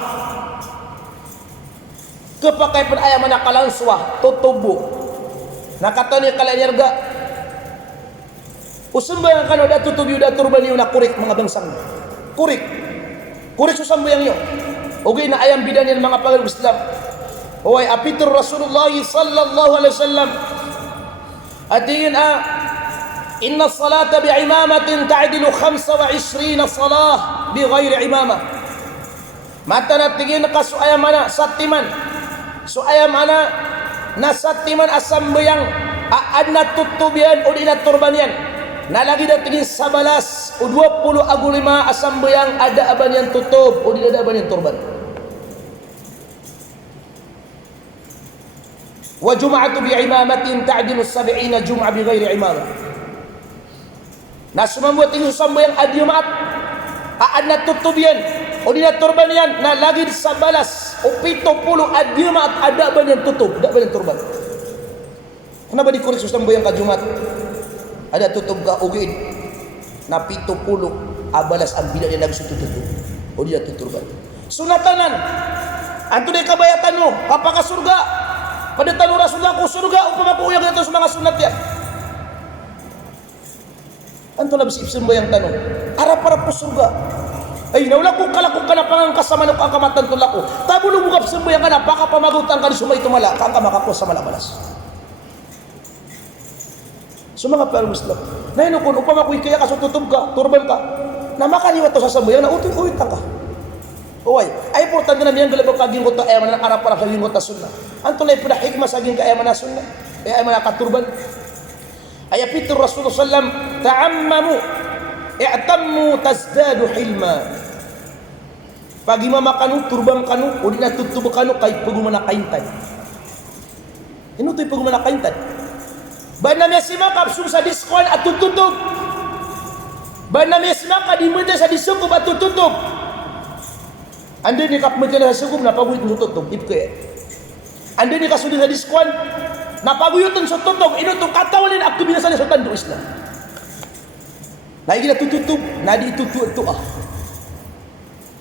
kepakai pun ay man nakalanswa tutubo nakatani kalanyarga usumbayang kano da tutubi da turban yung nakurik mga bangsang kurik susambayang yun okay na ayam bidan yung mga pagawang Islam okay apitur Rasulullah sallallahu alaihi wasallam at yun Inna salata bi'imamatin ta'dilu 25 salah bighairi imamah. Mata na tingin ka suaya mana satiman. Suaya mana na satiman asambayang aad na tutubian o dinaturbanian. Nalagi na tingin 11 o 20 agulima asambayang ada aban yang tutub o dinadaban yang turban. Wa jum'atu bi'imamatin ta'dilu 70 jum'ah bighairi imamah. Na sumambuat tingin sambayang ad Jumaat aad na tutubian o dinaturbanian na lagi 11 o 70 ad Jumaat ada ban yang tutub, ada ban yang turban. Kenapa dikurik sambayang ka Jumaat? Ada tutub ka ugin na 70 abalas ang bila niya nagsutututu o dia tuturban. Sunatanan anto day kabayatan mo kapaka surga pada tanong Rasulullah ko surga upama ko uyag ito sa mga sunat yan. Anto labis sembayang tanong arap-arap po surga ay naula ko kalakok ka na pangang kasama na kakamatan ko lako tabulong bukap sembayang ka na baka pamagutan ka di sumay tumala kang kamakakuha sa malabalas. So mga Muslim na inukon upama ko kaya kasututub ka turban ka na makaliwat to sa sembayang na utoy-uyit ka. Oy, ay importante na miyang galabang kaging ko ta ayaman na arap-arap kaging ko ta sunna. Anto lay pula hikmah saging ka ayaman na sunna ayaman na katurban. Ayapitur Rasulullah sallam ta'ammamu i'tammu tazdadu hilma. Pagi mama kanu turbang kanu udi na tutub kanu kay pagumana kaintan. Ino toy pagumana kaintan. Bana mesima kapsum sa diskon at tututub. Bana mesima ka di mede sa disukup at tututub. Ande ni kap mede sa sukup na pabuit mo tututub ipke. Ande ni kasudi sa diskon napaguyutan sa tutog inutong katawalin at kubinasan sa tando Islam. Lagi na tututub na di tutu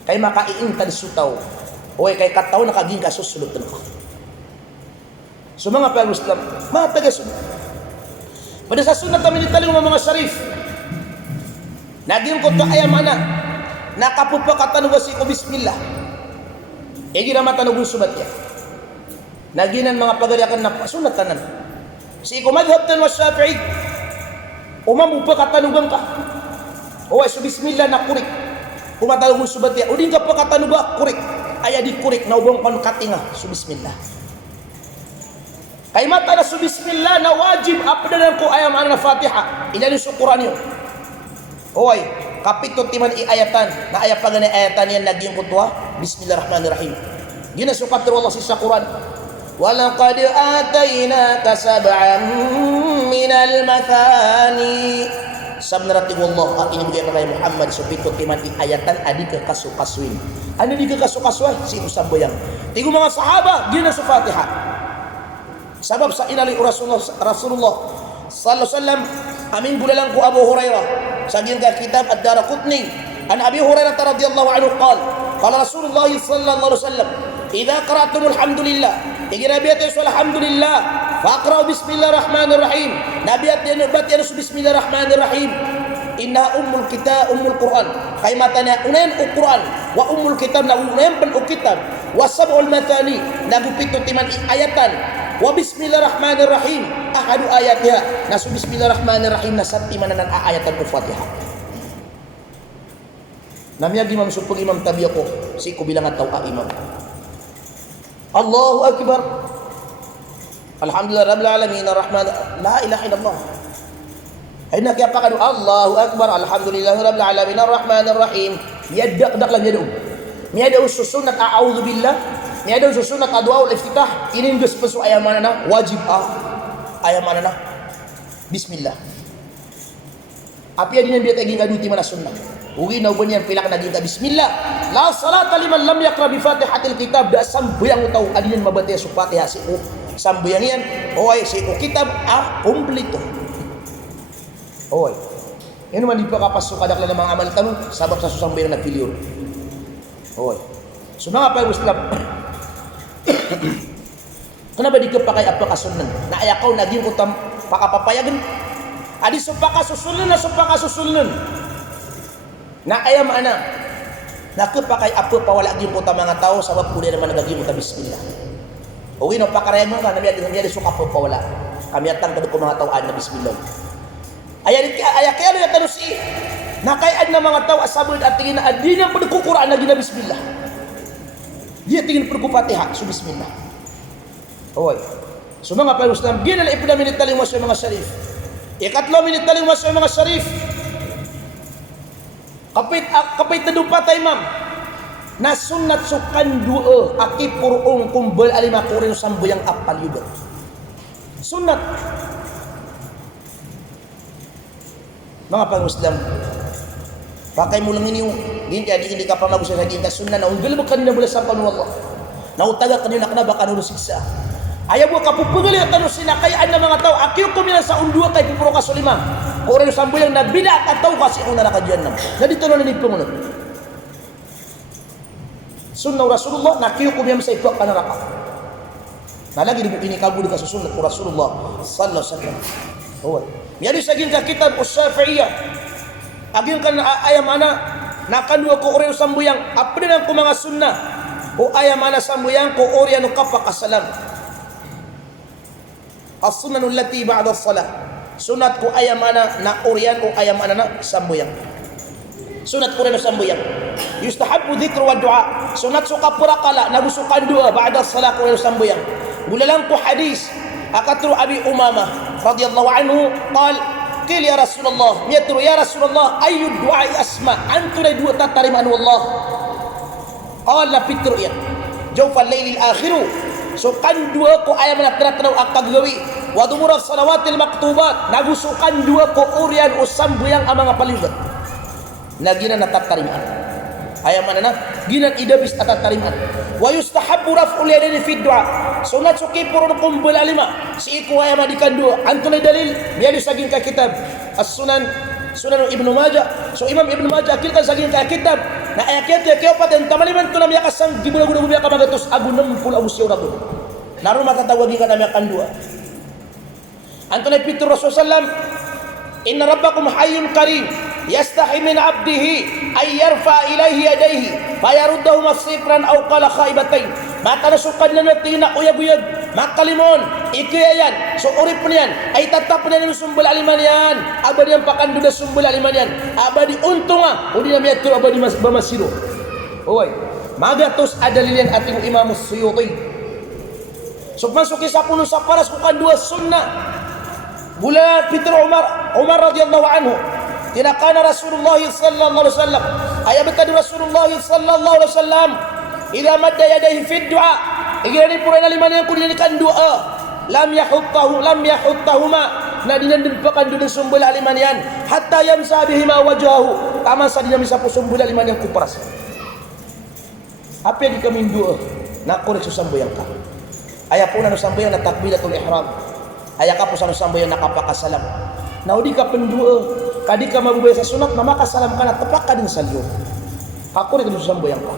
kay makaiintan sutaw o kay kataw na kaging kasusulot ka. So mga Muslim mga taga-sunat pada sa sunat kami nitaling mga syarif naging ko to ayamana nakapupa katanuwa si ko bismillah egi na matanugun subat ya naginan mga pagaliakan na sunat tanan. Si iko madhab tan wa Syafi'i umamu pa katanugang ka. O so bismillah na kurik. Umatalugon subat ya udin ka pa katanuga kurik. Aya di kurik na ubong kan katinga so bismillah. Kay mata na so bismillah na wajib apdanan ko ayam ana Fatiha. Ilani sa Quran yo. Oy, kapito timan iayatan na aya pagani ayatan yan naging kutwa bismillahirrahmanirrahim. Ginasukat Allah sa Quran. وَلَقَدْ آتَيْنَاكَ سَبْعًا مِنَ الْمَثَانِي Sabnarati wallah ini bagi kay Muhammad supito timan iayatan adi ke kasukaswin. Ano di ke kasukasway si usambayang. Tigo mga sahaba gina sa Fatiha. Sabab sa inali Rasulullah sallallahu alaihi wasallam amin bulalang ko Abu Hurairah saging ka kitab Ad-Daraqutni an Abi Hurairah radhiyallahu anhu qala Rasulullah sallallahu alaihi wasallam idza qara'tumul hamdulillah igirabiyat alhamdulillah faqra'u bismillahirrahmanirrahim nabiyat yan bismillahirrahmanirrahim inna ummul Quran kay matana unayan Quran wa ummul kitab na unayan pan kitab wa sab'ul mathani nagupito timan ayatan wa bismillahirrahmanirrahim ahadu ayatnya nasu bismillahirrahmanirrahim nasat timanan ayatan Al-Fatihah. Namanya Imam Supug Imam Tabiyako si ko bilang ataw imam. Allahu Akbar. Alhamdulillah Rabbil Alamin Ar-Rahman la ilaha illallah. Ay nakya pa kanu Allahu Akbar Alhamdulillah Rabbil Alamin Ar-Rahman Ar-Rahim. Yadak lang yadu. Miyada ususunat a'udzu billah. Miyada ususunat adwa ul-iftitah. Ini dus pesu ayamana na wajib ayamana na bismillah. Api adina biya tagi ngaduti mana sunnah. Ugi na ubon yan pilak naging ka bismillah. La salata liman lam yaqra bi Fatihatil kitab da sambayang utaw adinin mabati sa Fatiha si sambayang yan. Oy si kitab kompleto. Oy. Yan man di pa kapasok kadak lang mga amal tanong sabab sa susambayang nagpiliyor. Oy. So mga Muslim. Kenapa di kepakai apa kasunan? Na ayakaw naging utam pakapapayagan. Adi supaka susulun na supaka susulun. Na ayam ana nakepakai apa pawala gi kota mga tao sabab kuliah naman nagagi mo ta bismillah. Uwi no pakarayan mo ka nabi adi suka pa pawala. Kami atang kadto mga tao na bismillah. Ayat kaya yang tanusi. Nakayaan na mga tao asabad at tingin na adina pagkukuraan na gina bismillah. Dia tingin pagkupatiha, so bismillah. Oy. So mga Muslim, ginala ipuna minitaling mo sa mga syarif. Ikatlo minitaling mo sa mga syarif. Kapit na dupa tayo ma'am. Na sunat sukan duo aki purong kumbal alima kurin sambuyang apal yugat. Sunat. Mga Muslim, pakai mo lang ini hindi ka pa magusa sa ginta sunna na unggal mo kanina mula sa panu Allah. Nautaga kanina kana baka nulo siksa. Ayaw mo kapupugali at ano sinakayaan ng mga tao. Akiyo ko minang sa undua kay pupuro ka sulima. Kung rin sambuyang na bida at tao kasi una nakadyan naman. Na dito na nanipungunod. Sunna Rasulullah nakiyo ko minang sa ipok ka naraka. Nalagi di bukini kabuli ka sa sunnah ko Rasulullah sallallahu alaihi wasallam. Yari sa ginta kitab Syafi'iyah. Aging kan ayam ana nakandua ko ori sambuyang apde nang ko mga sunnah o ayam ana sambuyang ko ori anu kapakasalam. As-sunnah allati ba'da as-salah. Sunat ko ayam ana na orian o ayam ana na sambuyang. Sunat ko rin sambuyang. Yustahabbu dzikru wa du'a. Sunat suka purakala nagusukan dua ba'da as-salah ko rin sambuyang. Gulalang ko hadis akatru Abi Umamah radhiyallahu anhu qal qil ya Rasulullah yatru ya Rasulullah ayu du'ai asma antu la dua tatariman wallah qala fitru ya jawfal lailil akhiru so kan dua ko ayam na teraw akagawi wa dumura salawatil maktubat nagusukan dua ko urian usam buyang amang apalibat nagina na tatariman ayam mana ginan idabis tatariman wa yustahabbu raf'ul yadaini fi du'a sunat suki purun kumbul alima si iku ayam adikan dua antulai dalil biar disaging ka kitab as-sunan sunan Ibnu Majah so Imam Ibnu Majah akilkan saging ka kitab na ayat ya keopat dan tamaliman tulam yakasang gibula-gula biya kamagatos agu 60 usyo ragun naru matatawagi ka nami akan dua antulai pitur Rasul sallam inna rabbakum hayyun karim yastahi min abdihi ay yarfa ilaihi yadayhi fayaruddahuma sifran aw qala khaibatain maka nasukan na natin na uyag-uyag makalimon ikiyayan so urip niyan ay tatap na ng sumbul aliman yan abadi ang pakandu na sumbul aliman yan abadi untunga udi na miyato abadi bamasiro oy magatos adalilian ating Imam Suyuti so masuki sa puno sa paras kukan dua sunnah bulan Peter Umar radhiyallahu anhu tinakana Rasulullah sallallahu alaihi wasallam ayat betadi Rasulullah sallallahu alaihi wasallam idza madda yadayhi fi du'a igani purana liman yang kudinikan doa lam yahuttahuma nadinan dempakan dulu sumbul aliman yan hatta yamsa bihima wajahu kama sadina misapu sumbul aliman yang kupras apa yang dikamin doa nak korek susambayang ka aya puna no sambayang na takbiratul ihram aya ka pusano sambayang nakapakasalam naudi ka pendua kadi ka mabubay sa sunat maka salam kana tepak ka din salyo hakuri ka susambayang ka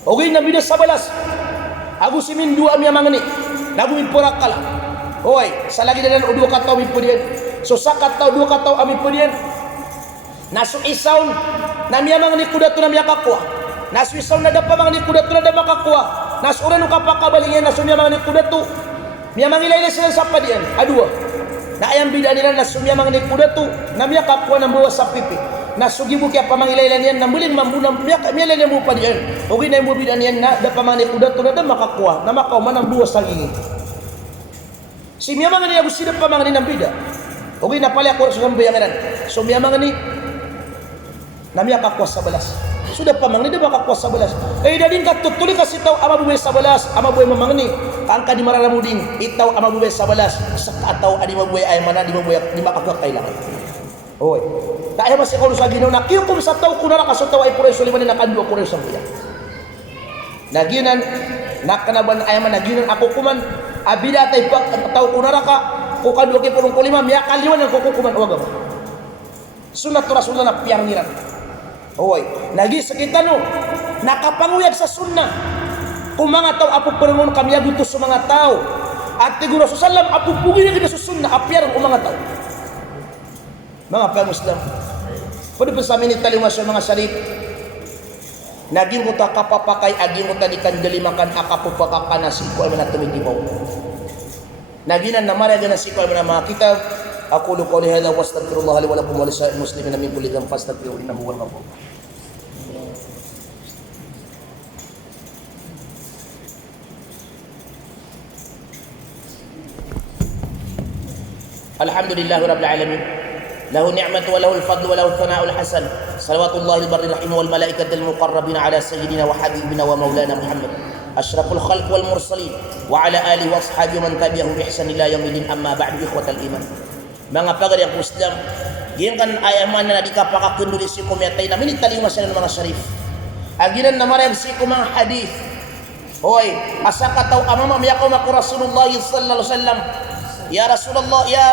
ogi nabi na 11 aku simin dua miyamang ni nabu min purakala oy salagi dalan o dua kataw mi pudien so sakat taw dua kataw ami pudien nasu isaun na miyamang ni kuda tu na miyakakwa nasu isaun na dapa mang ni kuda tu na damakakwa nasu uran kapakabalingyan nasu miyamang ni kuda tu miyamang ilay sila sa padian adua na ayam bidan nila nasu miyamang ni kuda tu na miyakakwa ng bawa sa pipi nasugibu kaya pamangilailan yan namuling mambunang miyalan yan mo pa diyan okay na yung bidan yan na da pamangilay kuda to na da makakuha na makaw manang buwas sa gingin si miyamangan niya gusto na pamangilay ng bida okay na pala ako sa sambayangan so miyamangan ni na miyakakuha sa balas sudah pamangilay da makakuha sa balas dadin ka tutuli kasi itaw amabuhay sa balas amabuhay mamangani angka di mararamudin itaw amabuhay sa balas sa ataw adi mabuhay ay mana di mabuhay di makakuha kailangan oy dahil masih kalau sa ginaw na kiyukum sa tao kunara kasutaw ay puray suliman na kanduwa puray sambuya naginan nakanaban ay man naginan ako kuman abida tay tao kunara ka ko kanduwa ki purong kulima miya kaliwan ang kukuman uwag sunat Rasulullah na piyang niran oy nagi sakita no nakapanguyag sa sunnah kung mga tao apo purong kami agutos sa mga tao at tiguro sa salam apo pugin na sa sunnah apiyang mga tao mga Muslim pwede pa sa amin italima sa mga salib naging ko ta kapapakay aging ko ta di kandalimakan akapupakakanasi ko ay manatumigibaw naginan na maragana si ko ay mga kitab Aqulu qawli hadza wa astaghfirullah li wa lakum wa lisa'il muslimina min kulli dhanbin fastaghfiruhu innahu huwal ghafurur rahim. Alhamdulillahi rabbil alamin. Lahu ni'matu wa lahu al-fadlu wa lahu al-thana'u al-hasan. Salawatullahi al-barri rahim wal malaikati al-muqarrabin ala sayyidina wa habibina wa maulana Muhammad asyraful khalq wal mursalin wa ala alihi wa ashabihi man tabi'ahum bi ihsan ila yaumil amma ba'du ikhwatal iman. Mga pagari ang Islam, giyan kan ayaman na dikapakakeun di siku metay na minit tali masalan mga syarif. Aginan na marag siku mga hadis. Hoy, asa ka taw amama miyakaw maku Rasulullah sallallahu alaihi wasallam. Ya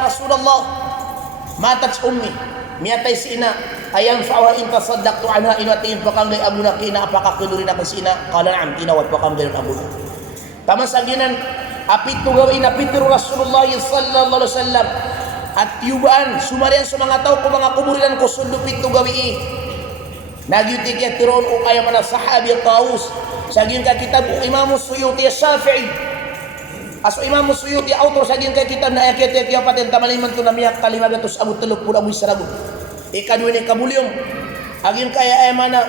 Rasulullah, matat ummi, miyatay si ina, ayang fa'wa in tasaddaqtu anha inatin pakanggay abuna kina apaka keduri na si ina, qala na'am tinawat pakanggay abuna. Tama saginan apit tugawi na pitur Rasulullah sallallahu alaihi wasallam at yubaan sumarian sa mga tao ko mga kuburilan ko sundupit tugawi. Nagyutik ya tiron o kaya mana sahabi Taus saging ka kitab Imam Suyuti Syafi'i. Aso Imam Suyuti autor saging kay kitab na ayat ya paten tamaliman to namiyak kalimagatus abu teluk pula abu sarabu ikadua ni kabulyong aging kaya ay mana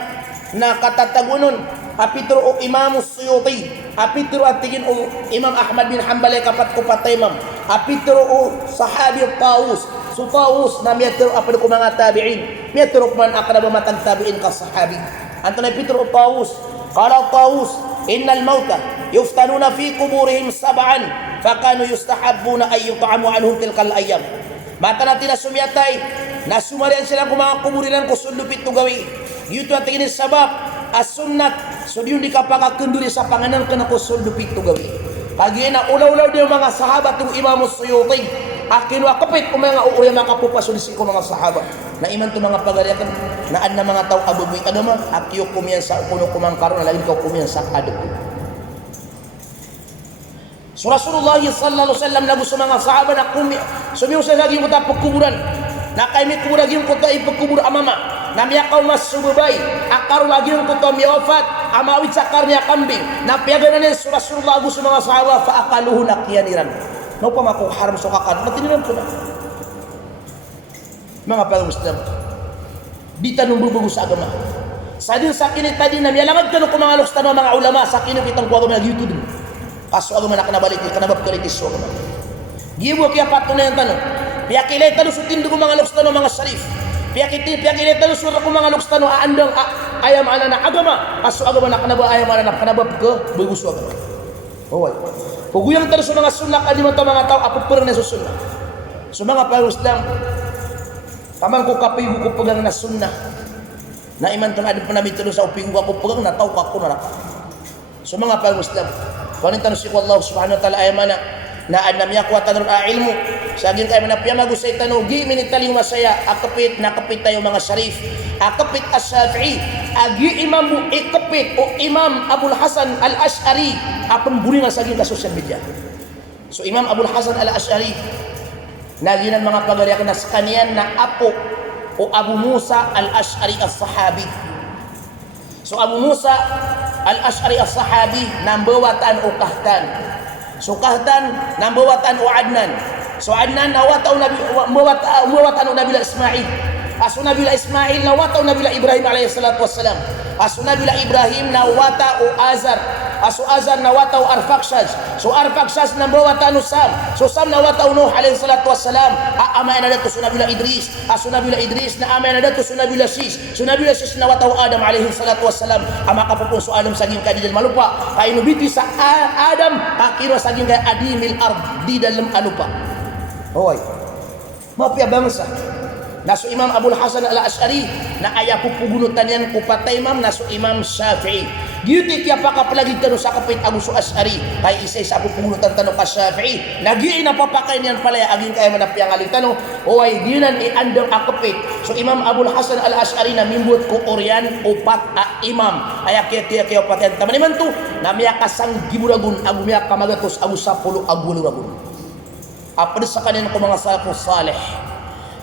na katatagunon apitro o Imam Suyuti apitro atigin o Imam Ahmad bin Hanbal kapat ko patay imam apitro o sahabi Taus so Taus na miyatro apad ko mga tabi'in miyatro man akraba matang tabi'in ka sahabi anto na pitro o Taus qala Taus innal mauta yuftanuna fi kuburihim sab'an fakanu yustahabbuna ay yut'amu anhum tilkal ayyam. Mata natin na sumiyatay na sumarian sila kung mga kuburilan ko sundupit tugawi. Yuto at tingin sabab as-sunnat so yun di kapakakunduri sa panganan ka na ko sundupit tugawi. Pagi na ulaw-ulaw din mga sahabat ng Imam Suyuti akin wa kapit kung mga uuri makapupasulisi ko mga sahabat na iman to mga pagariakan na an na mga tao abubuy adama akyo kumiyan sa kuno kumang karon lagi ko kumiyan sa adab. So Rasulullah sallallahu alaihi wasallam lagu sa mga sahabat na sumiyo sa lagi mo ta pagkuburan na kay mi kubura gyud ko ta ipagkubur amama na miyakaw mas subay akar lagi ko ta miofat amawit sa karnya kambing na piyagan na ni Rasulullah sa mga sahabat fa akaluhu nakiyaniran. No pa mako haram so kakan matiniran ko na. Mga pag-Muslim, di tanong bubugo sa agama. Sa din sa kinit tadi na mialangad ka no kung mga lukstan mga ulama sa kinit kitang kuwag mga YouTube. Kaso agama na kanabalik, kanabab kalitis so agama. Gibo kaya pato na yung tanong. Piyakilay tanong sa tindu ko mga lukstan mga sarif. Piyakilay tanong sa mga lukstan aandang ayam ana na agama. Kaso agama na kanabab ka bubugo sa agama. Hoy. Puguyang tanong sa mga sunnah kaliman ta mga tao apupurang na sa sunnah. So mga pag-Islam, tamang ko kapigo ko pegang na sunnah na iman tong adip namin tulo sa uping ko pegang na tao ka ko na raka. So mga pag-Islam, panintan si Allah subhanahu wa ta'ala ay mana na anam yakwa tanur ilmu saging kay manapya magusay tanugi minitali masaya akapit nakapit tayo mga syarif akapit as-Syafi'i agi imam ikapit o Imam Abul Hasan al-Ash'ari apang buri nga saging ka social media. So Imam Abul Hasan al-Ash'ari naginan mga pagariakan na kaniyan na apo o Abu Musa al-Ash'ari as-sahabi. So Abu Musa al-Ash'ari as-sahabi nambawatan o kahtan. So kahtan nambawatan o Adnan. So Adnan nawataw mawatan o Nabila Ismail. Aso Nabila Ismail nawataw Nabila Ibrahim alayhi salatu wassalam. Aso Nabila Ibrahim nawata o Azar. Aso Azar nawataw Arfaksas. So Arfaksas nambawatan o Sam. So Sam nawataw Nuh alayhi salatu wassalam. Amay na dato so Nabila Idris. Aso Nabila Idris na amay na dato so Nabila Sis. So Nabila Sis nawataw Adam alayhi salatu wassalam. Ama kapupong so Adam saging kadidal malupa. Kay nubiti sa Adam akiro saging kay adimil ard di dalam alupa. Hoy. Mapya bangsa. Naso Imam Abul Hasan al-Ash'ari na aya pupugunutan yan ko patay imam naso Imam Syafi'i. Giyuti kaya pakapalagi tanong sa kapit Abu Ash'ari kay isa sa pupugunutan tanong ka Syafi'i. Nagiin na papakain yan pala aging kaya manapiyang aling tanong. Hoy, ginan iandang akapit. So Imam Abul Hasan al-Ash'ari na mimbut ko oryan upat a imam. Aya kaya patay tamaniman to na miya kasang giburagun agu miya kamagatos agu sapuluh aguluragun. Apa sa kanin ko mga salafus salih.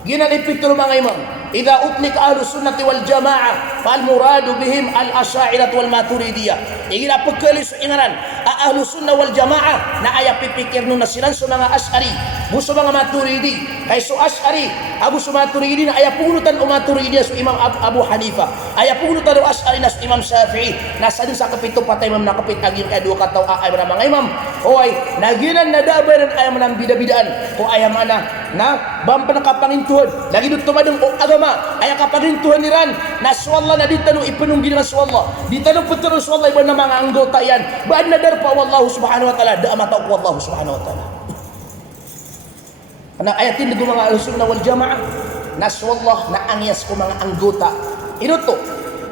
Ginalipit to mga imam. idza utlik ahlus sunnati wal jamaah fal muradu bihim al asy'ariyah wal maturidiyah. Igila pekeli ingaran ahlus sunnah wal jamaah na aya pipikir nu nasilan sunanga asy'ari buso mga maturidi kay su asy'ari abu su maturidi na aya punutan o maturidi su Imam Abu Hanifah aya punutan o asy'ari na su Imam Syafi'i nasa din sa kapito patay imam nakapit aging kay duha ka tawo ay mga imam oy naginan na dabaran ay manang bida-bidaan ko aya mana na bampan kapangintuhan lagi dito tumadong o agama aya kapangintuhan niran na suwalla na ditano ipenunggi dengan suwalla ditano putero suwalla iban na mga anggota yan baan na darpa wallahu subhanahu wa ta'ala da amata ko wallahu subhanahu wa ta'ala na ayatin ng mga al-sunnah wal jamaah na suwalla na angyas ko mga anggota inuto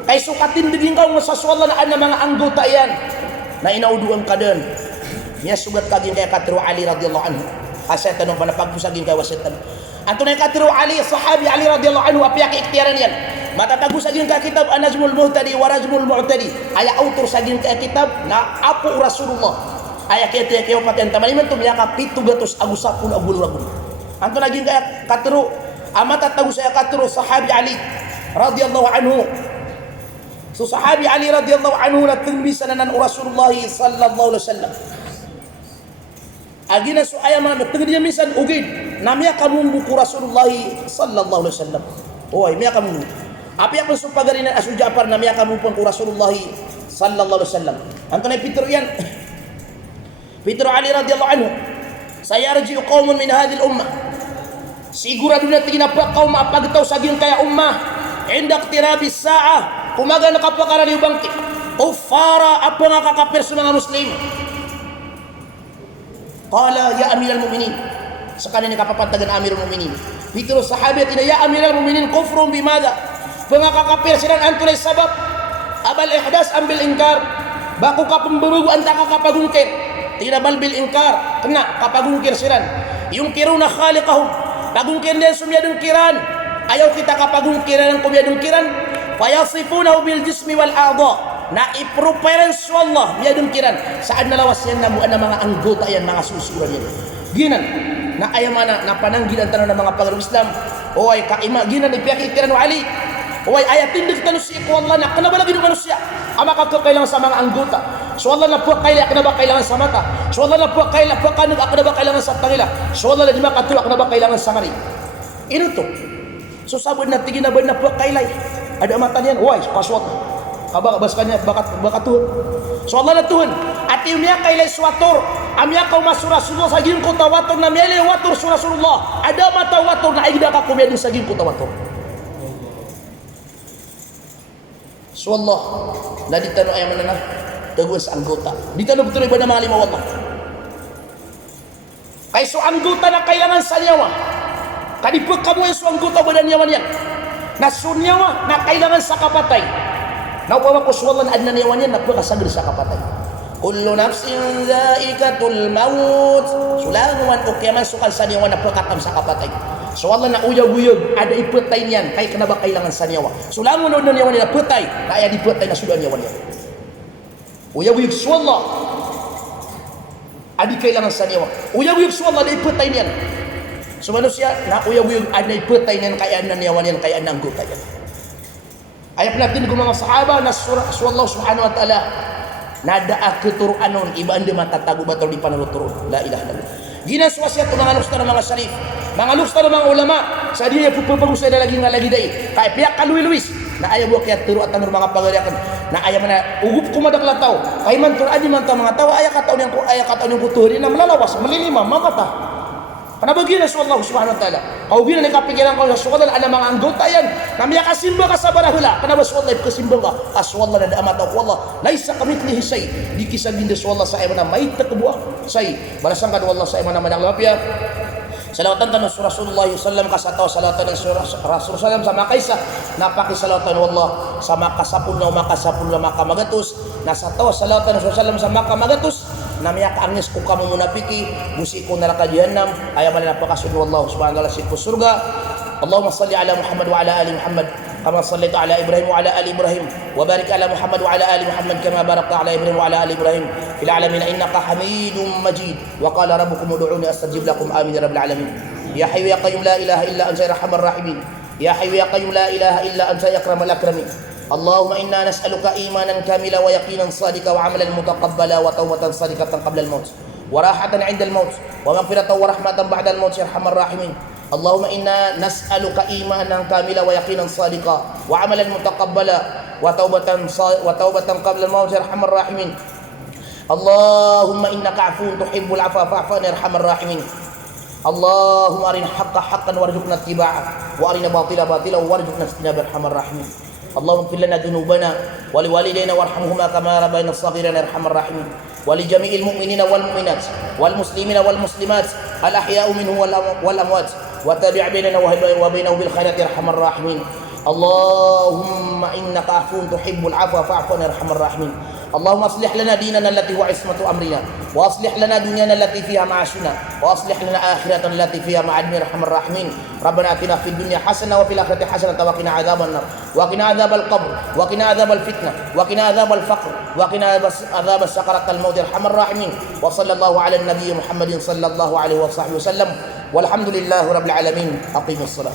kay sukatin din kau sa suwalla na ana mga anggota yan na inauduan ka din niya sugat kaging kay Katru Ali radhiyallahu anhu asa tanong panapagpusagin kay wasitan anto na Katru Ali sahabi Ali radhiyallahu anhu apya ka ikhtiyaran yan matatago saging ka kitab An-Najmul Muhtadi wa Rajmul Mu'tadi aya autor saging ka kitab na apo Rasulullah aya kay paten tamaliman tum ya ka 700 agusapun abul rabbul anto naging kay Katru amata tago saya Katru sahabi Ali radhiyallahu anhu so sahabi Ali radhiyallahu anhu na tumbisan nan Rasulullah sallallahu alaihi wasallam agina su ayama na tengdi misan ugid namya kamu buku Rasulullah sallallahu alaihi wasallam oy miya kamu api apa su pagarin asu Ja'far namya kamu pun Rasulullah sallallahu alaihi wasallam antone Peter yan Peter Ali radhiyallahu anhu sayarji qaumun min hadhihi al-ummah sigura dunia tingina pa kaum apagtaw saging kaya ummah inda iqtirabis sa'ah kumaga nakapakara ni bangkit kuffara apa nga kakapir sa mga muslim qala ya amiral mu'minin sakali ni kapapantagan amirul mu'minin pitro sahabat ina ya amiral mu'minin kufrun bimada pangakakapir silan antulay sabab abal ihdas ambil ingkar baku kapemburugu anta kakapagungkir tidak bal bil ingkar kena kapagungkir silan yungkiruna khaliqahum pagungkir dia sumyadung kiran ayaw kita kapagungkiran ng kumyadung kiran fayasifunahu bil jismi wal a'dha na iproperan wallah miyadung kiran saan nalawas yan na mga anggota yan mga susuran yan ginan na ayaw mana na pananggilan tanong ng mga pangarong Islam o ay kaima ginan ipiyak ikiran wa Ali o ay ayatin din tanong si ikwallah na kanabalagi ng manusia ama kakailangan sa mga anggota so Allah na po kailangan ba kailangan sa mata so Allah na po kailangan po kanug ba kailangan sa tangila so Allah na di makatulak na ba kailangan sa mari inuto so sabon na tigin na ba na po kailangan ada mata niyan why paswat kabak baskanya bakat tuhun so Allah na tuhun at imiya kailangan swator amya kau masuk Rasulullah saging ko tawator na miyali wator su Rasulullah ada mata wator na igda ka kumiyadin saging ko tawator so Allah na ditano ay manana dagwas anggota ditano betul ibadah mga lima wallah kay so anggota na kailangan sa nyawa kadipag kamu yung so anggota badan nyawa niyan na sunyawa na kailangan sa kapatay na upawa ko suwalan ad na nyawa niyan napakasagri sa kapatay kullu nafsin dhaikatul maut sulanguan o kaya masukal sa nyawa napakatam sa kapatay suwalan na uyag-uyag ada ipetay niyan kay kanaba kailangan sa nyawa sulangun na nyawa niya petay na aya dipetay na sudan nyawa niya uyag-uyag suwala adi kailangan sa nyawa uyag-uyag suwala ada ipetay niyan so manusia na uyag-uyag ada ipetay niyan kaya na nyawa niyan kaya na anggota yan ayat natin kung mga sahaba na suwallahu subhanahu wa ta'ala nadaa keturuanon iba anda matatago batal di panurut-turun la ilaha illallah gina suwasiat mga lustar mga syarif mga lustar mga ulama sa dia pupapagusay na lagi nga lagi day kay piyak kaluwi-luwis na ayaw buwak kaya turu at tanur mga pagaliakan na ayaw mana ugup kumadakla tao kay man tur adi man ta mga tao ayaw kataon yung kutuhin na malalawas malilima mamata kanabagina sa Allah subhanahu wa ta'ala kaugina na kapigilan ko sa Allah ana mga anggota yan na miya kasimba ka sa barahula kanabas Allah kasimba ka aswallah na daamata ko Allah laysa kamitlihi say di kisagin sa Allah sa ayman na may takbuha say balasan ka Allah sa ayman na manang lapya salawatan tanong sa Rasulullah sallam kasataw salawatan ng Rasul sallam sa makaisa napakisalawatan wallah sa makasapul na makamagatus nasataw salawatan ng sallam sa makamagatus na miyak angis kung kamu munafiki busi ko neraka jahannam ayaman na napakasunod wallahu subhanahu wa ta'ala siku surga Allahumma salli ala Muhammad wa ala ali Muhammad kama sallaita ala Ibrahim wa ala ali Ibrahim wa barik ala Muhammad wa ala ali Muhammad kama barakta ala Ibrahim wa ala ali Ibrahim fil alamin innaka Hamidum Majid wa qala rabbukum ud'uni astajib lakum amin ya rabbil alamin ya hayyu ya qayyum la ilaha illa anta arhamar rahimin يا حي يا قيوم لا إله إلا أنت يا أكرم الأكرمين. اللهم إنا نسألك إيمانا كاملا ويقينا صادقا وعملا متقبلا وتوبة صادقة قبل الموت وراحة عند الموت ومغفرة ورحمة بعد الموت يا أرحم الراحمين. اللهم إنا نسألك إيمانا كاملا ويقينا صادقا وعملا متقبلا وتوبة قبل الموت يا أرحم الراحمين. اللهم إنك عفو تحب العفو فاعف عنا يا أرحم الراحمين. اللهم أرنا الحق حقا وارزقنا اتباعه وأرنا باطلا باطلا وارزقنا اجتنابه يا أرحم الراحمين. اللهم اغفر لنا ذنوبنا ولوالدينا وارحمهما كما ربينا صغيرا يا أرحم الراحمين. ولجميع المؤمنين والمؤمنات والمسلمين والمسلمات الأحياء منهم والأموات وتابع بيننا وبينه بالخيرات يا أرحم الراحمين. اللهم إنك عفو تحب العفو فاعف عنا يا أرحم الراحمين. اللهم اصلح لنا ديننا التي هو عصمة أمرنا واصلح لنا دنيانا التي فيها معاشنا واصلح لنا آخرتنا التي فيها معادنا يا أرحم الراحمين. ربنا آتنا في الدنيا حسنة وفي الآخرة حسنة وقنا عذاب النار وقنا عذاب القبر وقنا عذاب الفتنة وقنا عذاب الفقر وقنا عذاب سكرات الموت يا أرحم الراحمين. وصلى الله على النبي محمد صلى الله عليه وصحبه وسلم والحمد لله رب العالمين. أقيموا الصلاة.